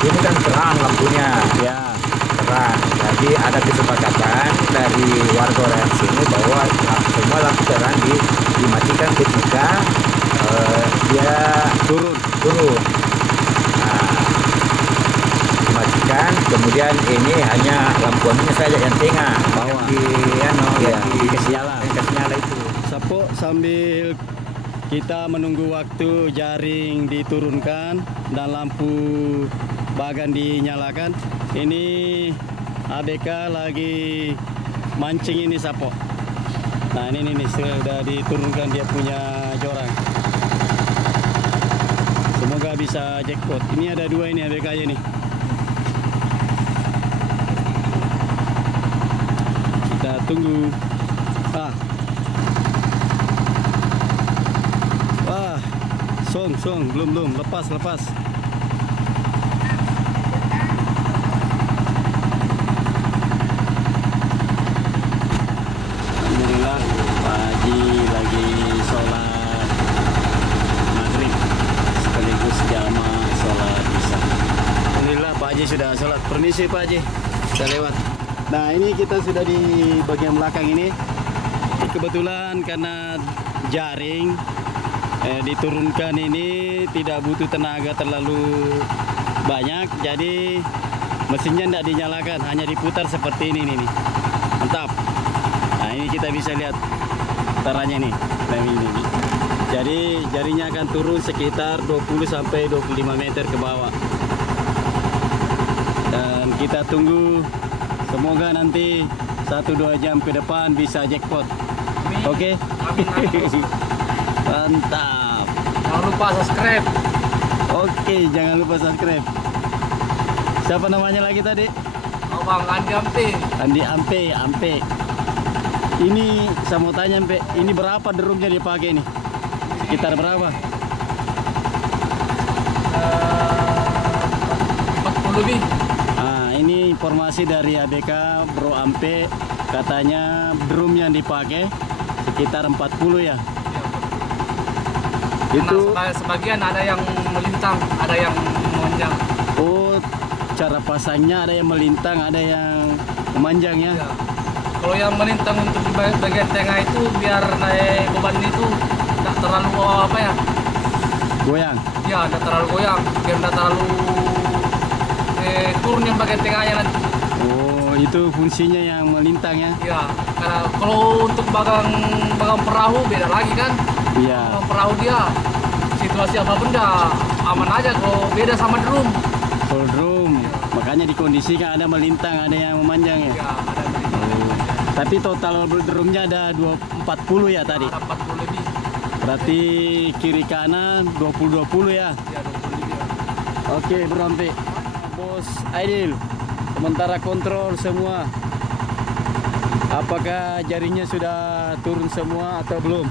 ini kan terang lampunya. Ya. Terang. Jadi ada kesepakatan dari warga orang sini bahwa semua lampu terang dimatikan ketika dia turun. Nah, dimatikan. Kemudian ini hanya lampu ini saja yang tengah Bawah. yang Dikasih nyala. itu. Sapo, sambil kita menunggu waktu jaring diturunkan dan lampu bagan dinyalakan, ini ABK lagi mancing ini Sapo. Nah ini sudah diturunkan dia punya jorang. Semoga bisa jackpot. Ini ada 2 ini ABK-nya nih. Kita tunggu. Wah, song, belum, lepas. Alhamdulillah, Pak Haji lagi sholat maghrib sekaligus jamaah sholat isya. Alhamdulillah Pak Haji sudah sholat. Permisi Pak Haji, sudah lewat. Nah ini kita sudah di bagian belakang ini. Kebetulan karena jaring diturunkan ini tidak butuh tenaga terlalu banyak, jadi mesinnya tidak dinyalakan, hanya diputar seperti ini nih. Mantap. Nah ini kita bisa lihat putarannya nih. Nah, ini. Jadi jaringnya akan turun sekitar 20 sampai 25 meter ke bawah. Dan kita tunggu, semoga nanti 1-2 jam ke depan bisa jackpot. Oke. Mantap. Jangan lupa subscribe. Oke, jangan lupa subscribe. Siapa namanya lagi tadi? Bang Andi Ampe. Ini saya mau tanya Ampe, ini berapa derumnya dipakai nih? Sekitar berapa? 40 lebih. Nah, ini informasi dari ABK Bro Ampe, katanya drum yang dipakai sekitar 40 ya. Itu Sebagian ada yang melintang, ada yang memanjang. oh, cara pasangnya ada yang melintang, ada yang memanjang ya. Ya. Kalau yang melintang untuk di bagian tengah itu biar naik beban itu tidak terlalu apa ya? Goyang. Ya, tidak terlalu goyang, biar tidak terlalu turun yang bagian tengahnya nanti. Oh, itu fungsinya yang melintang ya. Ya, karena kalau untuk bagang perahu beda lagi kan. Iya. Bagang perahu dia situasi apa benda aman aja, kalau beda sama drum. Full drum. Makanya dikondisikan ada melintang, ada yang memanjang ya. Ya, ada Oh. Tapi total drumnya ada 40 ya tadi. ada 40 lebih. Berarti kiri kanan 20-20 ya. Ya, 20 lebih. Ya. Oke, Bro Ampe. Bos Aidil. sementara kontrol semua. Apakah jaringnya sudah turun semua atau belum?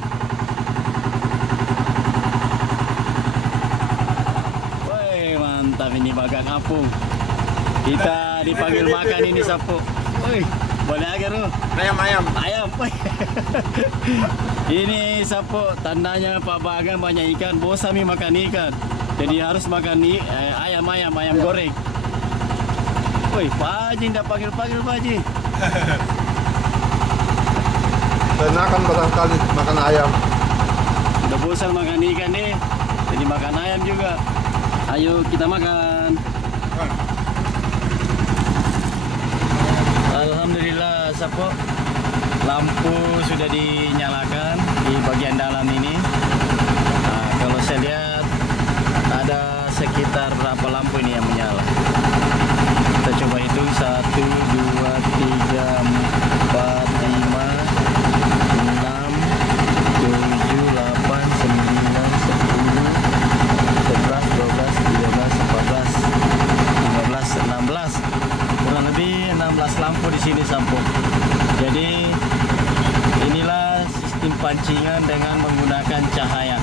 Woi, mantap ini bagang apung. Kita dipanggil makan ini Sapo. Woi, boleh aja Ru. Ayam. Ayam. Ini Sapo, tandanya Pak Bagang banyak ikan, bosan nih makan ikan. Jadi harus makan ayam goreng. Woi, Pak Haji ndak panggil-panggil Pak Haji. Saya akan barangkali makan ayam. Udah bosan makan ikan nih, jadi makan ayam juga. Ayo kita makan. Alhamdulillah Sapo, lampu sudah dinyalakan di bagian dalam ini. Nah, kalau saya lihat ada sekitar berapa lampu ini yang menyala. Kita coba hitung 1, 2, 3, 4, 5, 6, 7, 8, 9, 10, 11, 12, 13, 14, 15, 16. Kurang lebih 16 lampu di sini Sapo. Jadi inilah sistem pancingan dengan menggunakan cahaya.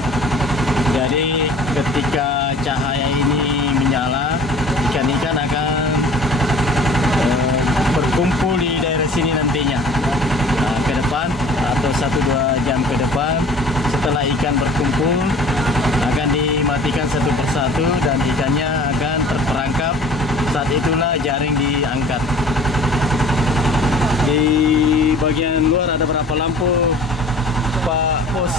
Jadi ketika cahaya ini menyala, ikan-ikan akan berkumpul di daerah sini nantinya. Nah, ke depan atau 1-2 jam ke depan, setelah ikan berkumpul akan dimatikan satu persatu dan ikannya akan terperangkap. Saat itulah jaring diangkat. Di bagian luar ada berapa lampu Pak Bos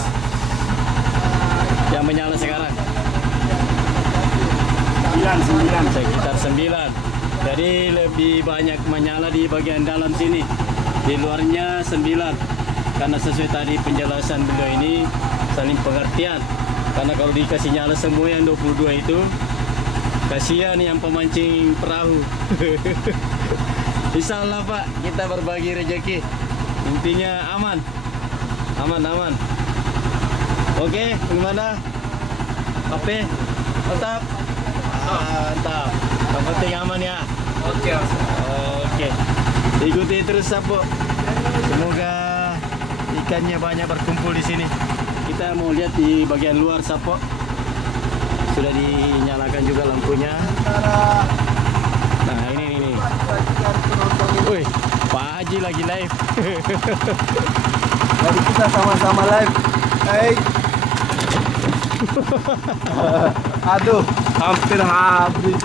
yang menyala sekarang? 9. Sekitar 9. Jadi lebih banyak menyala di bagian dalam sini. Di luarnya 9. Karena sesuai tadi penjelasan beliau ini saling pengertian. Karena kalau dikasih nyala semua yang 22 itu, kasihan yang pemancing perahu. Insya Allah Pak, kita berbagi rezeki. Intinya aman. Aman. Oke, gimana? Oke, mantap. Mantap. Yang penting aman ya. Oke. Ikuti terus Sapo. Semoga ikannya banyak berkumpul di sini. Kita mau lihat di bagian luar Sapo. Sudah dinyalakan juga lampunya. Nah, ini. Wih, Pak Haji lagi live. Jadi kita sama-sama live. Hai. Aduh, hampir habis.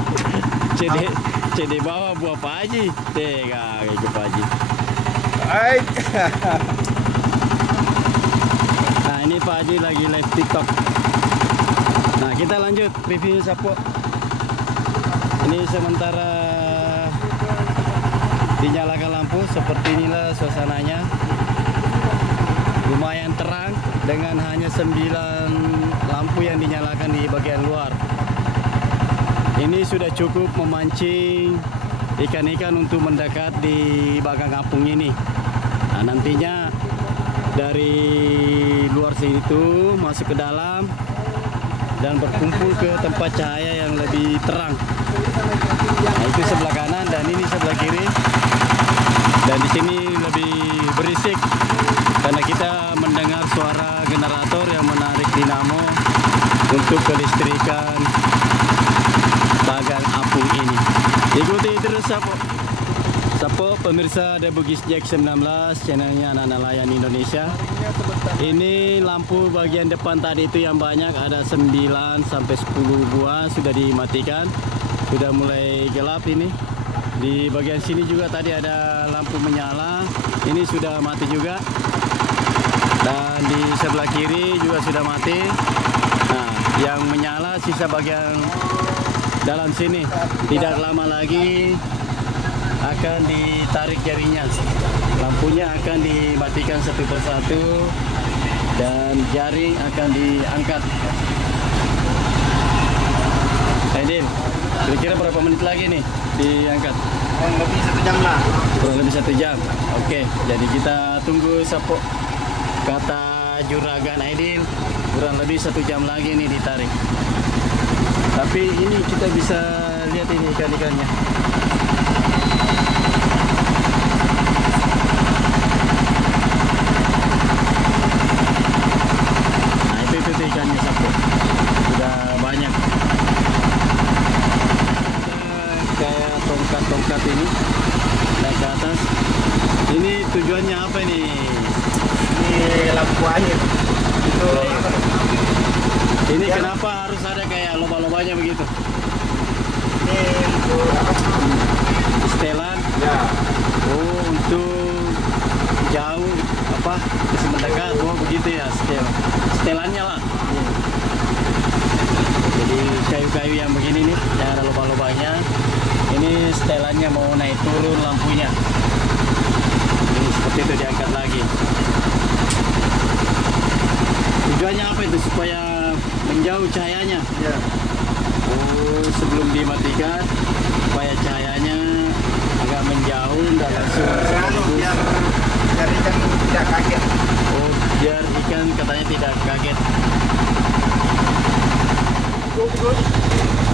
CD bawah buah Pak Haji. Tega kayak Pak Haji. Hai. Nah, ini Pak Haji lagi live TikTok. Nah, kita lanjut review Sapo. Ini sementara dinyalakan lampu, seperti inilah suasananya. Lumayan terang dengan hanya 9 lampu yang dinyalakan di bagian luar. Ini sudah cukup memancing ikan-ikan untuk mendekat di bagang apung ini. Nah, nantinya dari luar sini itu masuk ke dalam dan berkumpul ke tempat cahaya yang lebih terang. Nah, itu sebelah kanan dan ini sebelah kiri. Dan di sini lebih berisik karena kita mendengar suara generator yang menarik dinamo untuk kelistrikan bagang apung ini. Ikuti terus Sapo pemirsa The Bugis Jack 19, channelnya anak nelayan Indonesia. Ini lampu bagian depan tadi itu yang banyak, ada 9 sampai 10 buah sudah dimatikan. Sudah mulai gelap ini. Di bagian sini juga tadi ada lampu menyala. Ini sudah mati juga. Dan di sebelah kiri juga sudah mati. Nah, yang menyala sisa bagian dalam sini. Tidak lama lagi akan ditarik jaringnya. Lampunya akan dimatikan satu persatu dan jaring akan diangkat. Aidil, kira-kira berapa menit lagi nih diangkat? Kurang lebih 1 jam lah. Kurang lebih 1 jam. Oke, jadi kita tunggu Sapo. Kata juragan Aidil, kurang lebih 1 jam lagi nih ditarik. Tapi ini kita bisa lihat ini ikan-ikannya. Nah itu ikannya Sapo. Sudah banyak. Kayak tongkat-tongkat ini naik ke atas. Ini tujuannya apa ini? Ini lampu air. Itu apa? Ini Ya. kenapa harus ada kayak loba-lobanya begitu? Ini untuk apa? Setelan. Ya. Oh, untuk jauh apa? Bisa mendekat. Oh, begitu ya setelannya lah. Jadi kayu-kayu yang begini nih, yang ada loba-lobanya. Ini setelannya mau naik turun lampunya. Ini seperti itu diangkat lagi. Tujuannya apa itu? Supaya menjauh cahayanya. Ya. Oh, sebelum dimatikan supaya cahayanya agak menjauh dan langsung Anu, biar ikan tidak kaget. oh, biar ikan katanya tidak kaget.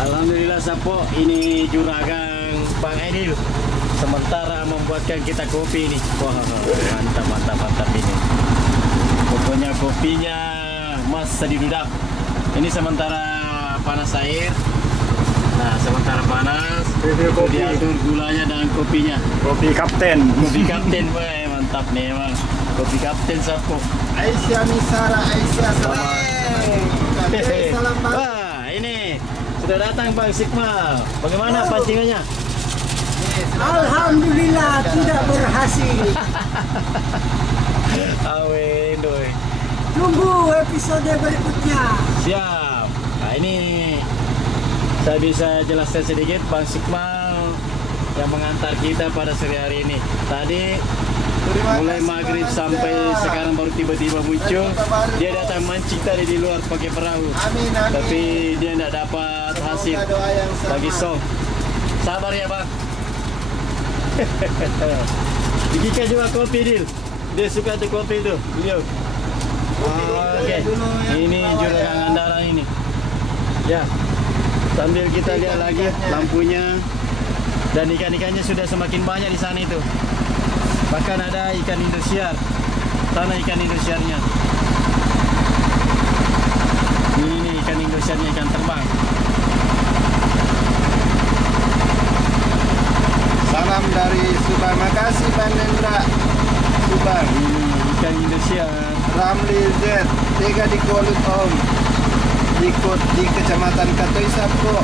Alhamdulillah Sapo, ini juragan Bang Edil sementara membuatkan kita kopi ini. Wah, mantap ini. Pokoknya kopinya Mas Sedidudak. Ini sementara panas air. Nah, sementara panas, diatur gulanya dan kopinya. Kopi kapten. Kopi kapten, weh, mantap nih emang. Kopi kapten Sapo. Aisyah Misara, Aisyah salam. Salam Bang. Wah, ini sudah datang Bang Sikmal. Bagaimana pancingannya? Alhamdulillah tidak berhasil. Awen, doi. Tunggu episode berikutnya. Siap. Nah, ini saya bisa jelaskan sedikit Bang Sikmal yang mengantar kita pada sore hari ini. Tadi mulai maghrib sampai sekarang baru tiba-tiba muncul. Dia datang mancing tadi di luar pakai perahu. Amin, amin. Tapi dia tidak dapat hasil. Semoga doa yang sama. Lagi song. Sabar ya Bang. Dikika juga kopi Dil. Dia suka tuh kopi tuh. Beliau. Oke. Ini juragan andalan ini. Ya. Sambil kita lihat lagi lampunya dan ikan-ikannya sudah semakin banyak di sana itu. Bahkan ada ikan Indosiar. Sana ikan Indosiarnya. Ini nih ikan Indosiarnya, ikan terbang. Salam dari Subang. Makasih Bang Nendra. Subang. Ini ikan Indosiar. Ramli Z. Tiga di Kulit Om. Ikut di Kecamatan Katoi Sapo.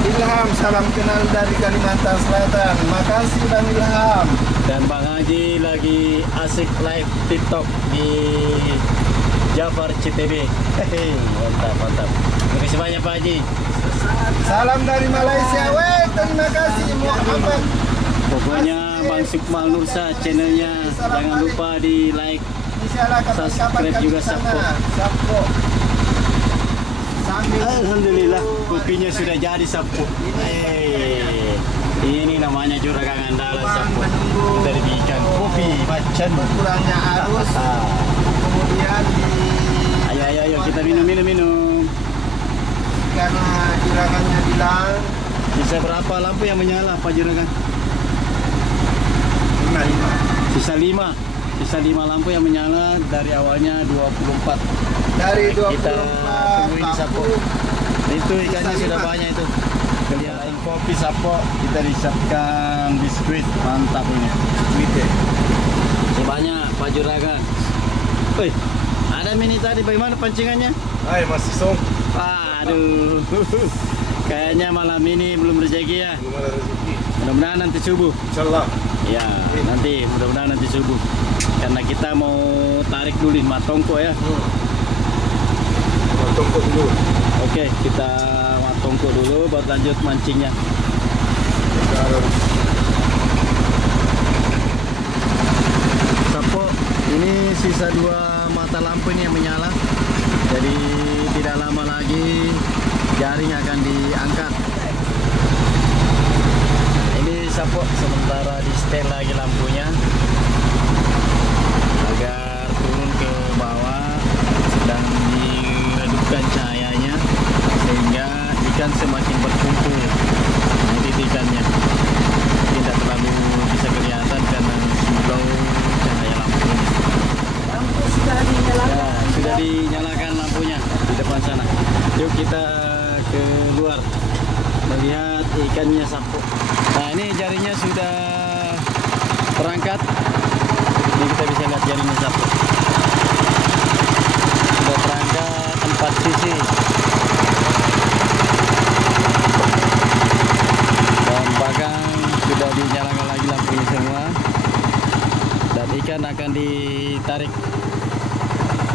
Ilham, salam kenal dari Kalimantan Selatan. Makasih Bang Ilham. Dan Bang Haji lagi asik live TikTok di Jafar CTB. Hehehe, mantap. Terima kasih banyak Pak Haji. Salam dari Malaysia. Weh, terima kasih Muhammad. Pokoknya Bang Sukmal Nursa channelnya jangan lupa di like. Insyaallah kapan-kapan Subscribe kami juga, ke sana. Sapo. Sambil Alhamdulillah kopinya sudah jadi Sapo. Ini namanya juragan andalan Sapo. Kita dibikin kopi macan. kurangnya arus. Kemudian di Ayo kita minum. karena juragannya bilang Sisa berapa lampu yang menyala Pak Juragan? 5. Sisa 5 lampu yang menyala dari awalnya 24. Dari 24 Kita tunggu ini Sapo. Itu ikannya Sisa sudah 5. banyak itu. Kelihatan kopi Sapo, kita disiapkan biskuit. Mantap ini. Ini banyak Pak Juragan. Wih, ada mini tadi bagaimana pancingannya? Hai, masih song. Aduh. Kayaknya malam ini belum rezeki ya. Belum ada rezeki. Mudah-mudahan nanti subuh. Insyaallah. Ya, nanti mudah-mudahan nanti subuh. Karena kita mau tarik dulu di matongko ya. Tunggu dulu. Oke, kita matongko dulu baru lanjut mancingnya. Sapo, ini sisa 2 mata lampu ini yang menyala. Jadi tidak lama lagi jaring akan diangkat. Nah, ini Sapo sementara di setel lagi lampunya agar turun ke bawah dan diredupkan cahayanya sehingga ikan semakin berkumpul. Nah, ini ikan perangkat. Ini kita bisa lihat jaringnya satu. Sudah perangkat 4 sisi. Dan bagang sudah dinyalakan lagi lampunya semua. Dan ikan akan ditarik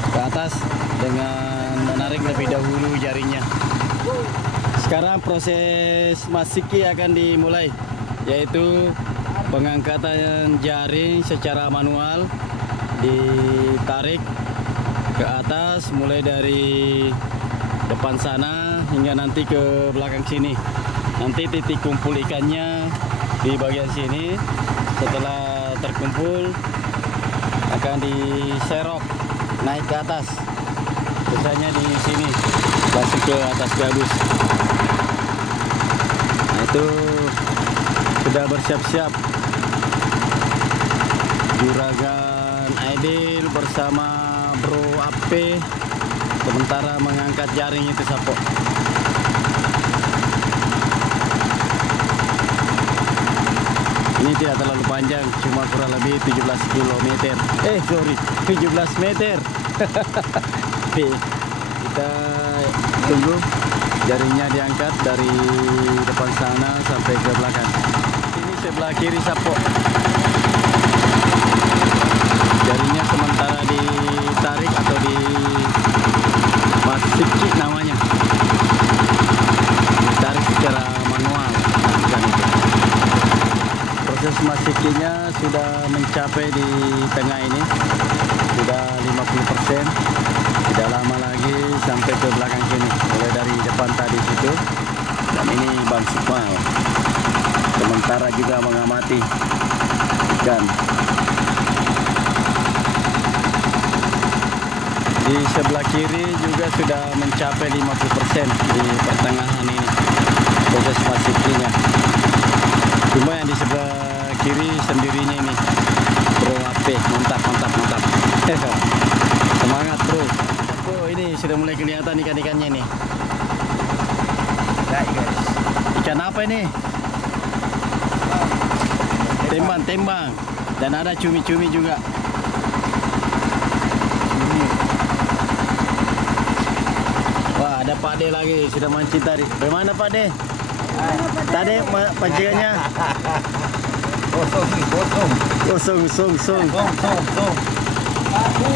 ke atas dengan menarik lebih dahulu jaringnya. Sekarang proses masiki akan dimulai, yaitu pengangkatan jaring secara manual, ditarik ke atas mulai dari depan sana hingga nanti ke belakang sini. Nanti titik kumpul ikannya di bagian sini. Setelah terkumpul akan diserok naik ke atas, biasanya di sini masuk ke atas gabus. Nah, itu sudah bersiap-siap Juragan Aidil bersama Bro Ape sementara mengangkat jaring itu Sapo. Ini tidak terlalu panjang, cuma kurang lebih 17 km. 17 meter. Kita tunggu jaringnya diangkat dari depan sana sampai ke belakang. Ini sebelah kiri Sapo. Jaringnya sementara ditarik atau dimasiki namanya. Ditarik secara manual. Proses masikinya sudah mencapai di tengah ini, sudah 50%. Tidak lama lagi sampai ke belakang sini, mulai dari depan tadi situ. Dan ini Bang Sukmal sementara juga mengamati ikan. Di sebelah kiri juga sudah mencapai 50% di pertengahan ini proses masikinya. Cuma yang di sebelah kiri sendirinya ini Bro Ape, mantap. Semangat bro. Oh, ini sudah mulai kelihatan ikan-ikannya nih. Baik guys. Ikan apa ini? Tembang. Dan ada cumi-cumi juga. Wah, ada Pak De lagi sudah mancing tadi. Bagaimana Pak De? Tadi pancingannya kosong.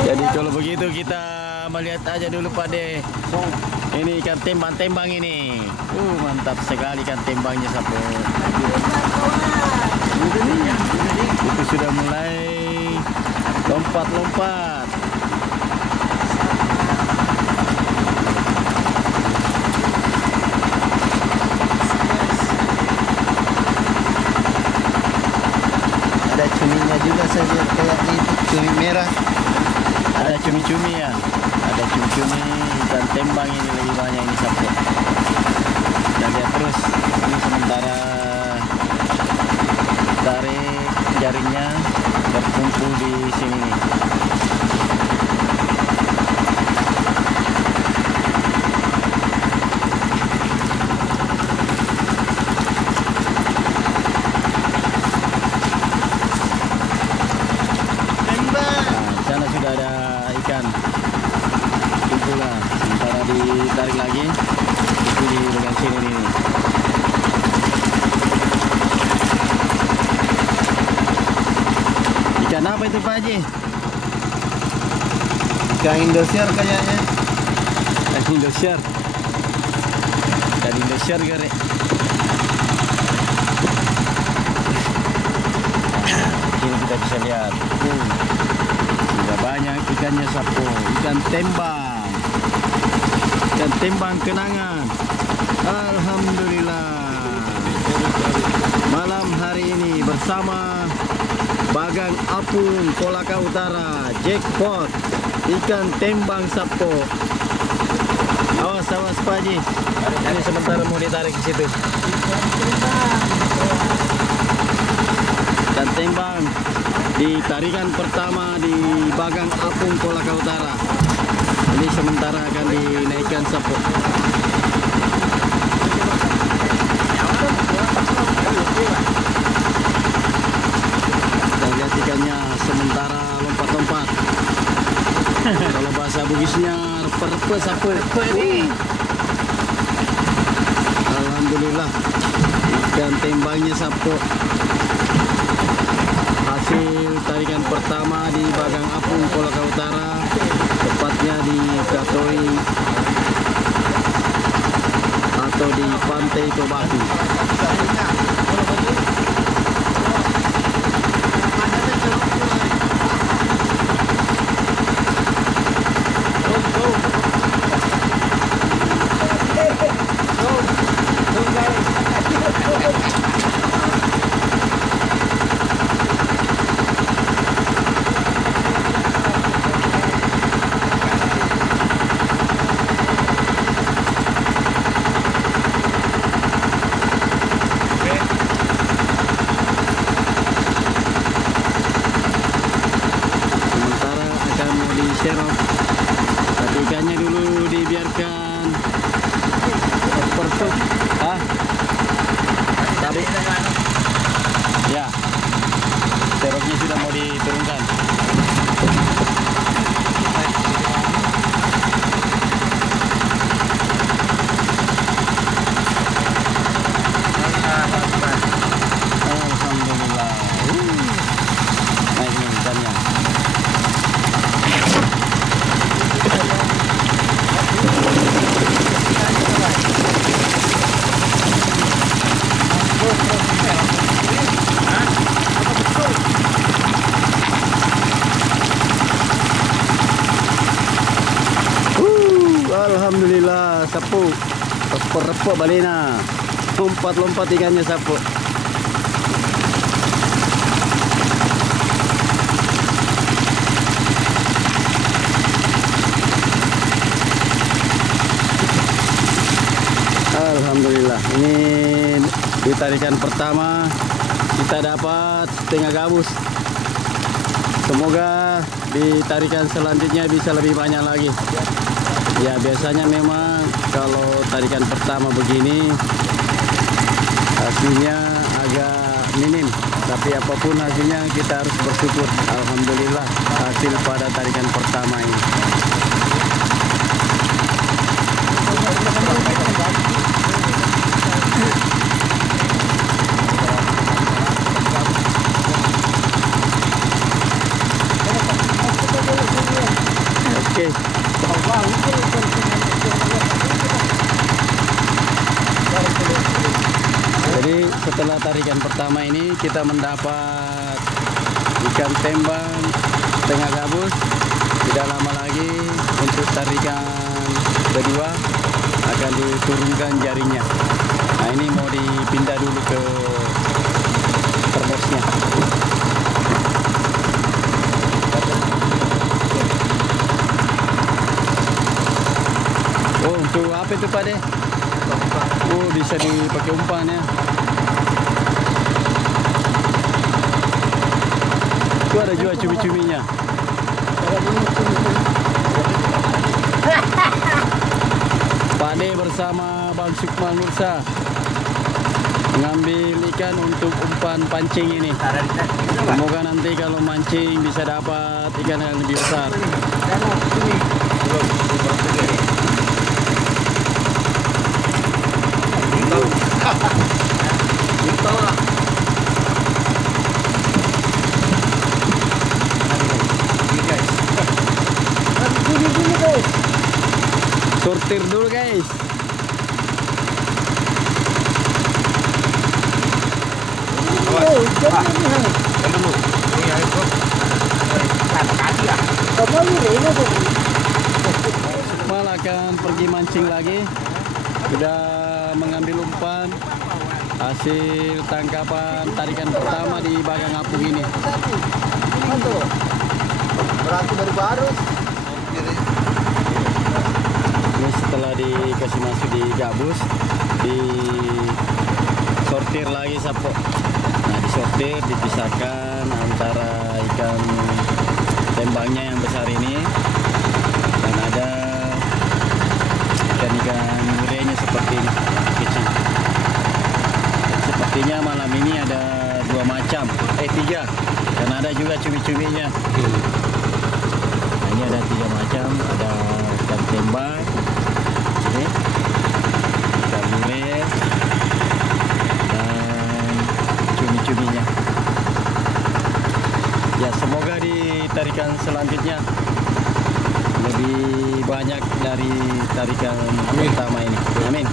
Jadi kalau begitu kita melihat aja dulu Pak De. Ini ikan tembang ini. Mantap sekali ikan tembangnya Sapo. Itu sudah mulai lompat. Ada cuminya juga saya lihat kayak itu cumi merah. Ada cumi-cumi ya. Ada cumi-cumi ikan tembang ini lebih banyak ini Sapo. Dan lihat terus ini sementara tarik jaringnya berkumpul di sini nih. Sana sudah ada ikan kumpulan, sementara ditarik lagi itu di bagian sini nih. Ikan apa itu Pak Haji? Ikan Indosiar kayaknya. Ikan Indosiar. Ikan Indosiar gare. Ini kita bisa lihat. Sudah banyak ikannya Sapo. Ikan tembang kenangan. Alhamdulillah. Malam hari ini bersama Bagang Apung Kolaka Utara, jackpot ikan tembang Sapo. Awas Pak Haji. Ini sementara mau ditarik ke situ. Dan tembang di tarikan pertama di Bagang Apung Kolaka Utara. Ini sementara akan dinaikkan Sapo. Kita lihat bagus-bagusnya repe-repe sapu. Alhamdulillah dan tembangnya sapu. Hasil tarikan pertama di Bagang Apung, Kolaka Utara, tepatnya di Katoi atau di Pantai Tobatu. Serok, tapi ikannya dulu dibiarkan perfect. Tadi ya, seroknya sudah mau diturunkan. Alhamdulillah, naik nih ikannya. Alhamdulillah, sapu repot balena, lompat ikannya sapu. Alhamdulillah, ini di tarikan pertama kita dapat setengah gabus. Semoga di tarikan selanjutnya bisa lebih banyak lagi. Ya, biasanya memang kalau tarikan pertama begini hasilnya agak minim, tapi apapun hasilnya kita harus bersyukur. Alhamdulillah hasil pada tarikan pertama ini. Oke. Jadi setelah tarikan pertama ini kita mendapat ikan tembang setengah gabus. Tidak lama lagi untuk tarikan kedua akan diturunkan jaringnya. Nah, ini mau dipindah dulu ke termosnya. Oh, untuk apa itu Pak De? Oh, bisa dipakai umpan ya. Itu ada juga cumi-cuminya. Pak De bersama Bang Sukman Nursa mengambil ikan untuk umpan pancing ini. Semoga nanti kalau mancing bisa dapat ikan yang lebih besar. Sortir dulu guys. Sukmal akan pergi mancing lagi. Sudah mengambil umpan hasil tangkapan tarikan pertama di Bagang Apung ini. Berarti baru. Ini setelah dikasih masuk di gabus, di sortir lagi sapo. Nah, disortir, dipisahkan antara ikan tembangnya yang besar ini dan ada ikan-ikan murenya seperti ini, kecil. Sepertinya malam ini ada 3, dan ada juga cumi-cuminya. ini ada 3 macam, ada ikan tembak, ini ikan mure, dan cumi-cuminya. Ya, semoga di tarikan selanjutnya lebih banyak dari tarikan pertama ini. Amin.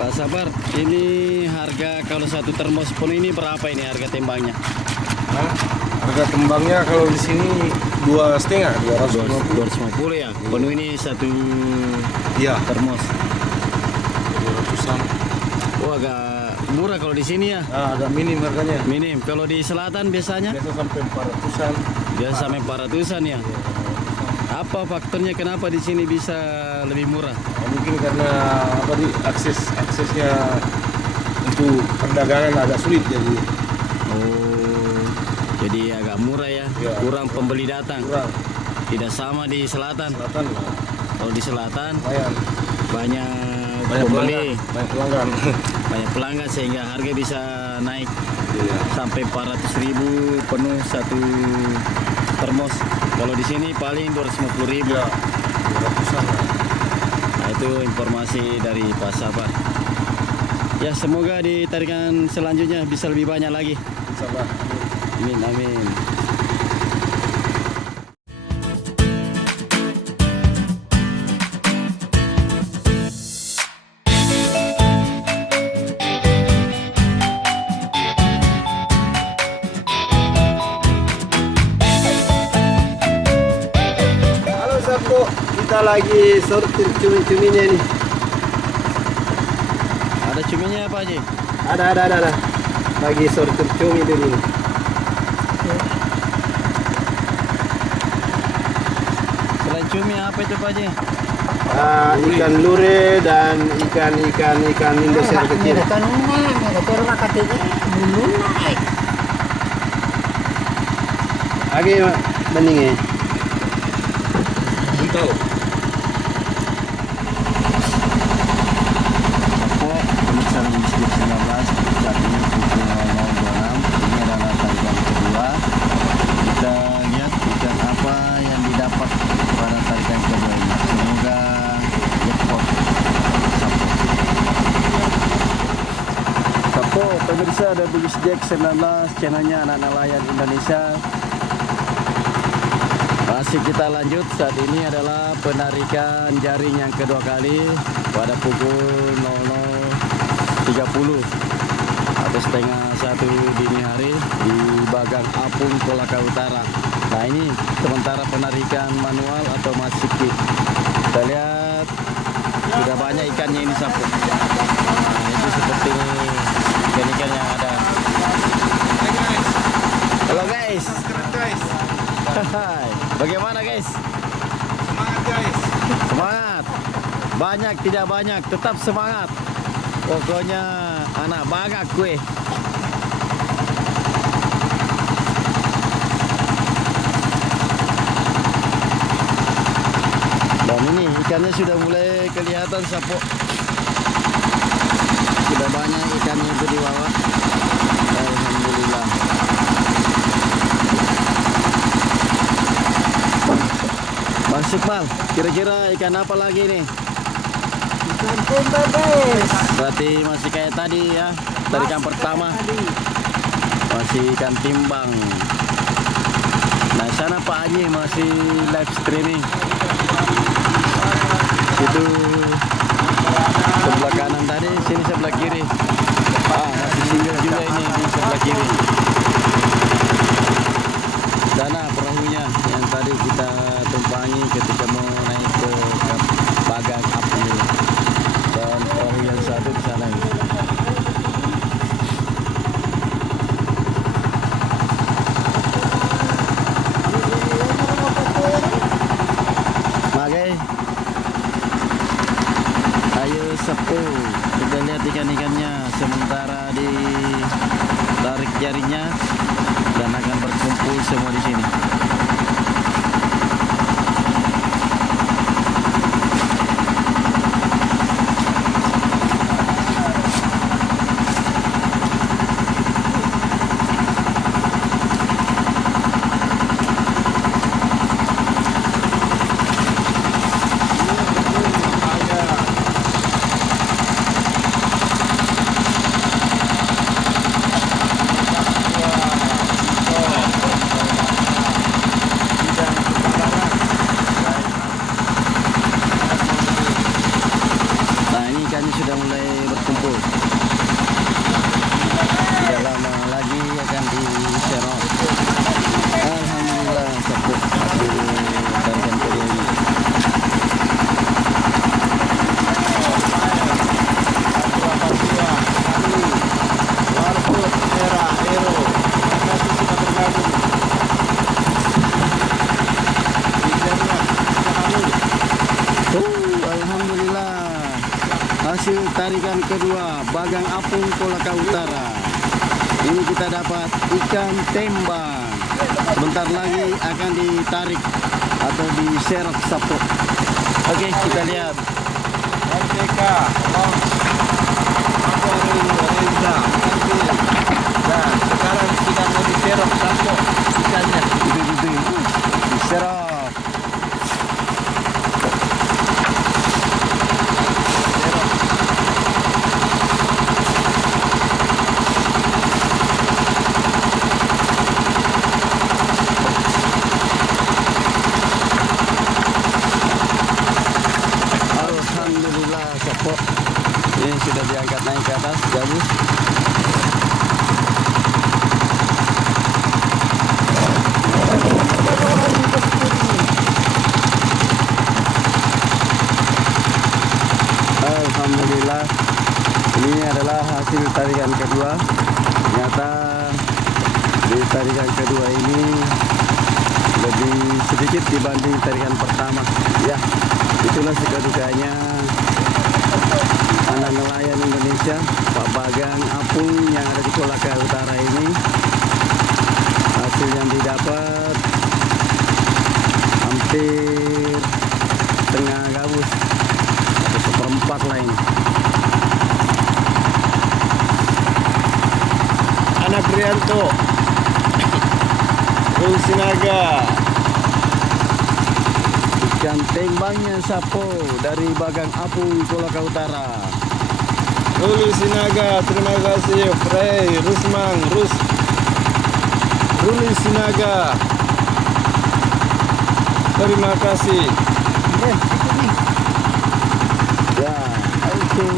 Pak Sabar, ini harga kalau satu termos penuh ini berapa ini harga tembangnya? Nah, harga kembangnya kalau di sini 2,5, 250. 250 ya. Penuh ini satu Iya, termos. 200-an. Oh, agak murah kalau di sini ya. Nah, agak minim harganya. Minim. Kalau di selatan biasanya Biasa sampai 400-an. biasa sampai 400-an ya. Apa faktornya kenapa di sini bisa lebih murah? Nah, mungkin karena aksesnya untuk perdagangan agak sulit jadi Oh, jadi agak murah ya. Iya. Kurang pembeli datang. kurang. Tidak sama di selatan. Selatan Kalau di selatan lumayan. banyak Banyak pembeli, banyak pelanggan. banyak pelanggan sehingga harga bisa naik Iya. sampai 400.000 penuh satu termos. Kalau di sini paling 250.000. Iya, 200-an. Nah, itu informasi dari Pak Sabar. Ya, semoga di tarikan selanjutnya bisa lebih banyak lagi. Insyaallah. Amin, amin. Halo Sapo, kita lagi sortir cumi-cuminya nih. Ada cuminya apa Haji? Ada. Lagi sortir cumi dulu nih. Selain cumi apa itu Pak Haji? Ikan lure dan ikan Indonesia kecil. Ikan unang, itu rumah katanya bulu naik. Lagi bening ya. Buntal. Sapo, pemirsa Bisnis 19, saat ini pukul 00.26. Ini adalah tarikan kedua. Kita lihat ikan apa yang didapat pada tarikan kedua ini. Semoga jackpot Sapo. Sapo, pemirsa ada Bugis Jack 19, channelnya Anak Nelayan Indonesia. Masih kita lanjut, saat ini adalah penarikan jaring yang kedua kali pada pukul 00.30 atau setengah 1 dini hari di Bagang Apung, Kolaka Utara. Nah, ini sementara penarikan manual atau masif. Kita lihat sudah banyak ikannya ini Sapo. Nah, itu seperti ikan-ikan yang ada. Halo guys. Hai, bagaimana guys? Semangat guys. Semangat. Banyak tidak banyak, tetap semangat. Pokoknya anak bagak kue. Dan ini ikannya sudah mulai kelihatan Sapo. Sudah banyak ikannya itu di bawah. Alhamdulillah. Bang Sikmal, kira-kira ikan apa lagi nih? Ikan tembak guys. Berarti masih kayak tadi ya, tarikan pertama. Masih ikan timbang. Nah, sana Pak Haji masih live streaming. Situ sebelah kanan tadi, sini sebelah kiri. Masih single juga ini di sebelah kiri. Sana perahunya yang tadi kita tumpangi ketika mau naik ke Bagang Apung. Dan perahu yang satu di sana. Magai. Ayo Sapo, kita lihat ikan-ikannya sementara di tarik jaringnya dan akan berkumpul semua di sini. tarikan kedua Bagang Apung Kolaka Utara. Ini kita dapat ikan tembang. Sebentar lagi akan ditarik atau diserok sapu. Oke, kita lihat. Merdeka, Reza, dan sekarang sudah mau diserok sampo ikannya. Itu diserok. Alhamdulillah, sapo. Ini sudah diangkat naik ke atas, bagus. Alhamdulillah, ini adalah hasil tarikan kedua. Ternyata di tarikan kedua ini lebih sedikit dibanding tarikan pertama. Ya, itulah suka-dukanya anak nelayan Indonesia, Pak Bagang Apung yang ada di Kolaka Utara ini. Hasil yang didapat hampir setengah gabus atau seperempat lah ini. Anak Prianto, Sinaga, Ikan tembangnya sapo dari Bagang Apung Kolaka Utara. Ruli Sinaga, terima kasih. Frey, Rusmang, Ruli Sinaga, terima kasih. Ya, oke.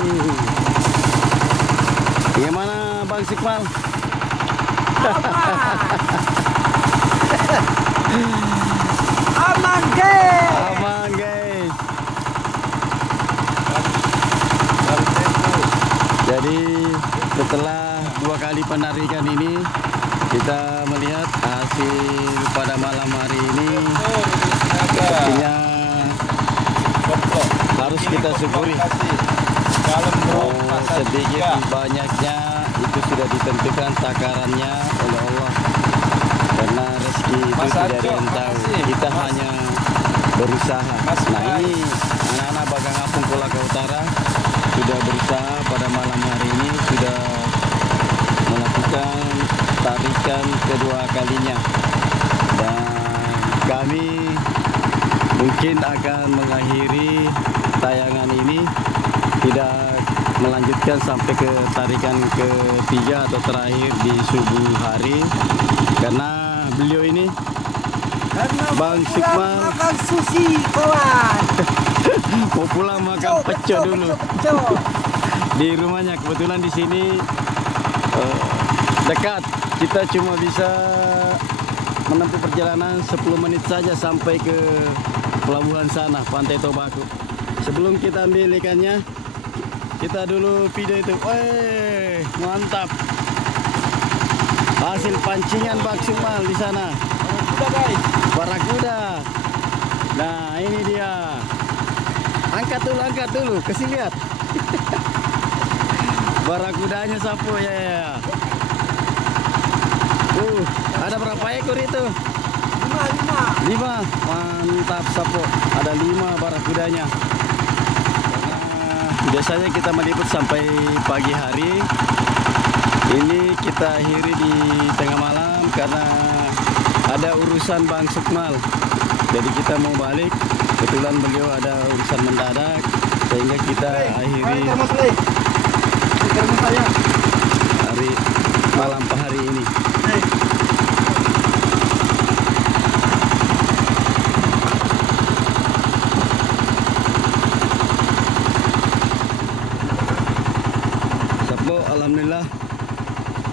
Bagaimana Bang Sikmal? Aman guys. Aman guys. Jadi setelah 2 kali penarikan ini, kita melihat hasil pada malam hari ini sepertinya harus kita syukuri. Oh, sedikit banyaknya itu sudah ditentukan takarannya oleh Allah, karena rezeki itu tidak ada yang tahu, kita hanya berusaha. Nah, ini anak-anak Bagang Apung Kolaka Utara sudah berusaha pada malam hari ini, sudah melakukan tarikan kedua kalinya, dan kami mungkin akan mengakhiri tayangan ini, tidak melanjutkan sampai ke tarikan ketiga atau terakhir di subuh hari, karena beliau ini Bang Sikmal makan sushi kawan. mau pulang makan pecel dulu di rumahnya. Kebetulan di sini dekat, kita cuma bisa menempuh perjalanan 10 menit saja sampai ke pelabuhan sana, Pantai Tobacco. Sebelum kita ambil ikannya, kita dulu video itu. Weh, mantap. Hasil pancingan Bang Sikmal di sana. Barakuda. Nah, ini dia. Angkat dulu, kasih lihat. Barakudanya sapu ya. Ada berapa ekor itu? 5. Mantap sapu. Ada 5 barakudanya. Biasanya kita meliput sampai pagi hari. Ini kita akhiri di tengah malam karena ada urusan Bang Sikmal. Jadi kita mau balik. Kebetulan beliau ada urusan mendadak, sehingga kita akhiri hari malam hari ini. Sapo, alhamdulillah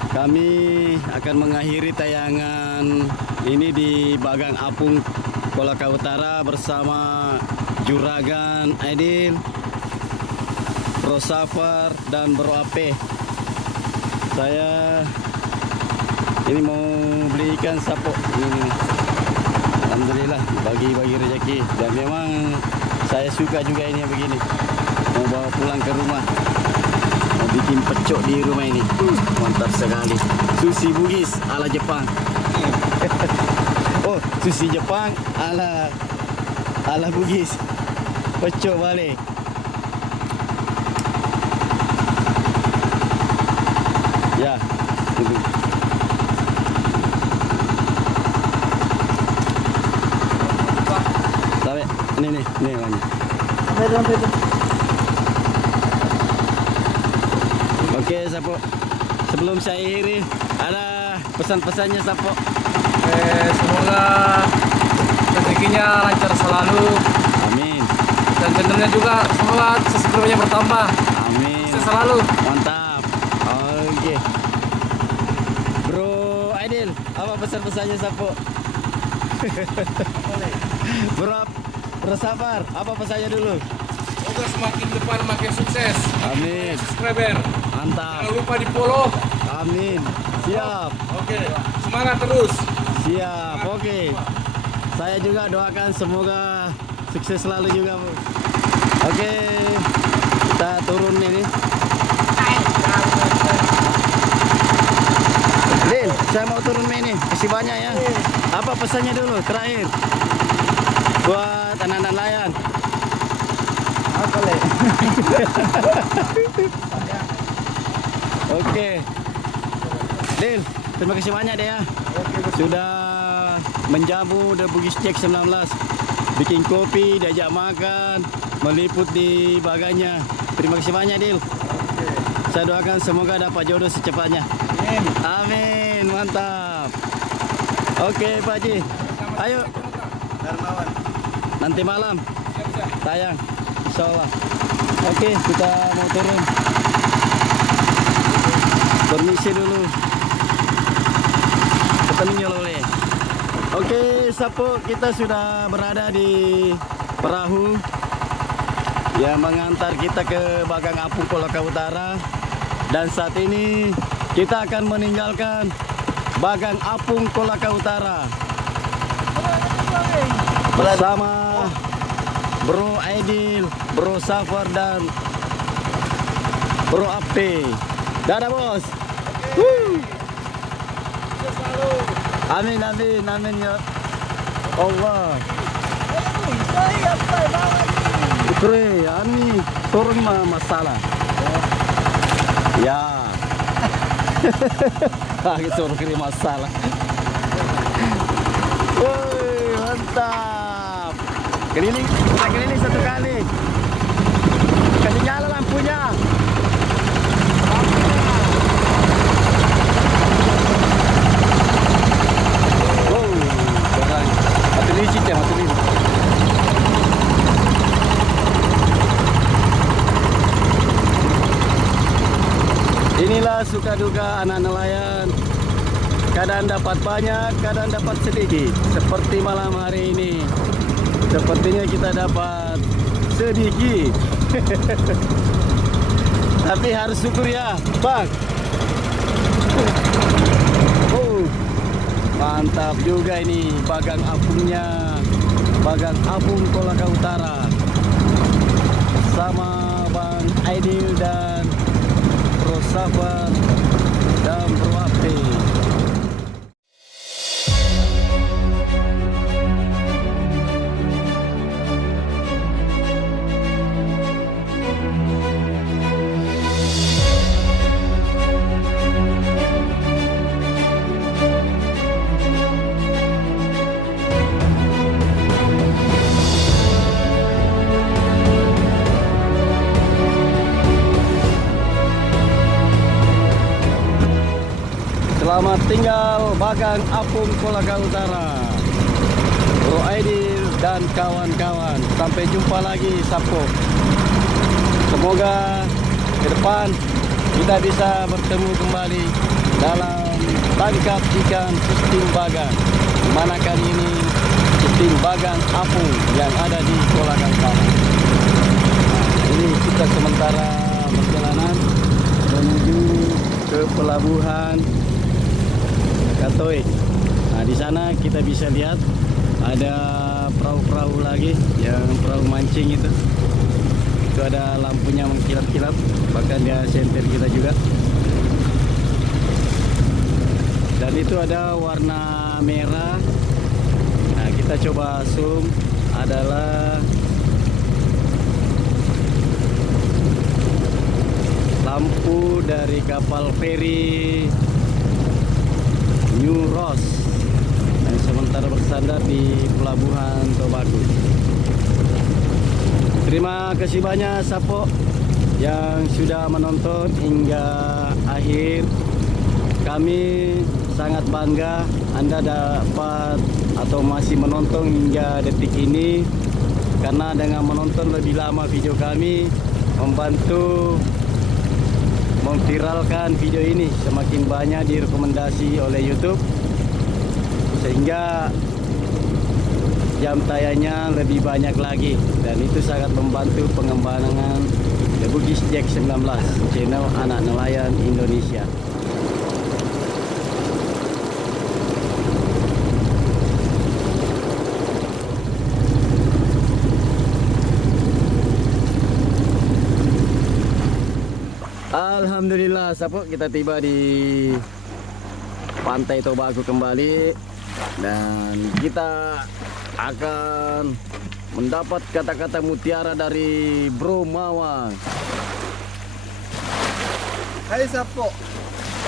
kami akan mengakhiri tayangan ini di Bagang Apung Kolaka Utara bersama Juragan Aidil, Bro Safar, dan Bro Ape. Saya ini mau beli ikan sapo ini. Alhamdulillah bagi-bagi rezeki, dan memang saya suka juga ini yang begini, mau bawa pulang ke rumah. Mau bikin pecok di rumah ini. Mantap sekali. Sushi Bugis ala Jepang. Oh, sushi Jepang ala Bugis. Pecok balik. Ya, tunggu. Sampai ini banyak. Oke, Sapo. Sebelum saya akhiri, ada pesan-pesannya, Sapo. Semoga rezekinya lancar selalu. Amin. Dan channelnya juga semoga subscribernya bertambah. Amin. Sukses selalu. Mantap. Oke. Bro Aidil, apa pesan-pesannya, Sapo? Bro Safar, apa pesannya dulu? Semoga semakin depan makin sukses. Amin. Subscriber. Mantap. Jangan lupa di follow. Amin. Siap. Oke. Semangat terus. Siap. Oke. Saya juga doakan semoga sukses selalu juga, Bu. Oke. Kita turun ini. Lil, saya mau turun ini. Kasih banyak ya. Apa pesannya dulu terakhir buat anak-anak nelayan? Apa le? Oke. Lil, terima kasih banyak deh ya. Sudah menjamu The Bugis Jack 19. Bikin kopi, diajak makan, meliput di baganya. Terima kasih banyak, Dil. Saya doakan semoga dapat jodoh secepatnya. Amin, mantap. Oke, Pak Haji. Ayo. Darmawan. Nanti malam tayang, insya Allah. Oke, kita mau turun. Permisi dulu. Ketemu oleh. Oke, Sapo, kita sudah berada di perahu yang mengantar kita ke Bagang Apung, Kolaka Utara. Dan saat ini kita akan meninggalkan Bagang Apung, Kolaka Utara bersama Bro Aidil, Bro Safar dan Bro Ape. Dadah, Bos. Amin, amin, amin ya Allah. Ikre, ani turun masalah. Ya. Lagi turun kiri masalah. Woi, mantap. Keliling, kita keliling satu kali. Kasih nyala lampunya. Wow, keren. Hati licin ya, hati licin. Inilah suka duka anak nelayan. Kadang dapat banyak, kadang dapat sedikit. Seperti malam hari ini. Sepertinya kita dapat sedikit. Tapi harus syukur ya, Bang. Oh, mantap juga ini Bagang Apungnya. Bagang Apung Kolaka Utara. Sama Bang Aidil dan Bro Safar dan Bro Ape. Selamat tinggal Bagang Apung Kolaka Utara. Bro Aidil dan kawan-kawan. Sampai jumpa lagi, Sapo. Semoga ke depan kita bisa bertemu kembali dalam tangkap ikan sistem Bagang. Mana kali ini sistem Bagang Apung yang ada di Kolaka Utara. Ini kita sementara perjalanan menuju ke pelabuhan Katoi. Nah, di sana kita bisa lihat ada perahu-perahu lagi yang perahu mancing itu. Itu ada lampunya mengkilap-kilap, bahkan dia senter kita juga. Dan itu ada warna merah. Nah, kita coba zoom, adalah lampu dari kapal feri New Ross yang sementara bersandar di Pelabuhan Tobago. Terima kasih banyak Sapo yang sudah menonton hingga akhir. Kami sangat bangga Anda dapat atau masih menonton hingga detik ini, karena dengan menonton lebih lama video kami membantu memviralkan video ini semakin banyak direkomendasi oleh YouTube, sehingga jam tayangnya lebih banyak lagi, dan itu sangat membantu pengembangan The Bugis Jack 19, channel anak nelayan Indonesia. Alhamdulillah, Sapo, kita tiba di Pantai Tobago kembali, dan kita akan mendapat kata-kata mutiara dari Bro Mawang. Hai Sapo.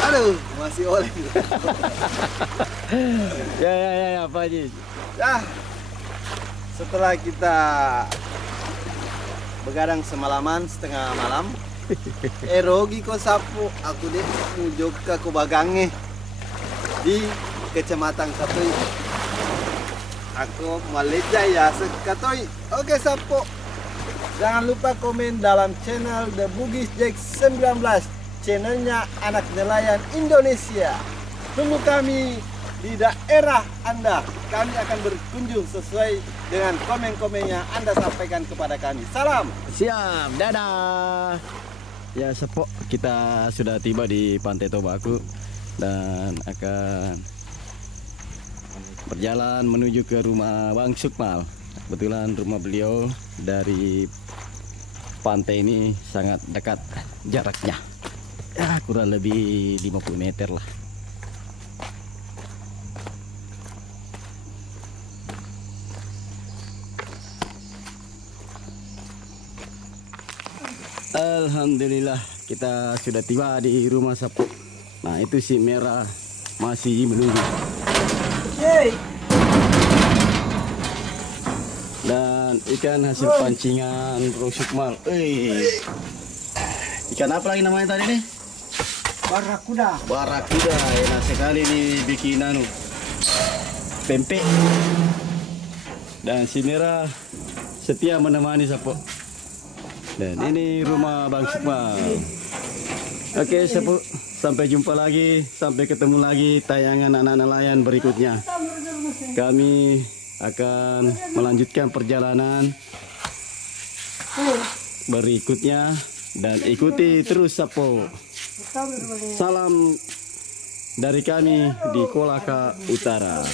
Aduh, masih oleng. Ya, Pak Haji. Ya, setelah kita begadang semalaman, setengah malam, erogi ko Sapo, aku deh menuju ke Kubagange di Kecamatan Katoy. Aku Malejaya Katoy. Oke Sapo, jangan lupa komen dalam channel The Bugis Jack 19, channelnya anak nelayan Indonesia. Tunggu kami di daerah Anda. Kami akan berkunjung sesuai dengan komen-komen yang Anda sampaikan kepada kami. Salam. Siap, dadah. Ya Sapo, kita sudah tiba di Pantai Tobago dan akan berjalan menuju ke rumah Bang Sukmal. Kebetulan rumah beliau dari pantai ini sangat dekat jaraknya, ya kurang lebih 50 meter lah. Alhamdulillah, kita sudah tiba di rumah Sapo. Nah, itu si merah masih menunggu. Dan ikan hasil pancingan Bro Sukmal. Ikan apa lagi namanya tadi nih? Barakuda. Barakuda. Enak sekali nih bikin pempek. Dan si merah setia menemani Sapo. Dan ini rumah Bang Sukmal. Oke Sapo, sampai jumpa lagi, sampai ketemu lagi tayangan anak nelayan berikutnya. Kami akan melanjutkan perjalanan berikutnya, dan ikuti terus Sapo. Salam dari kami di Kolaka Utara.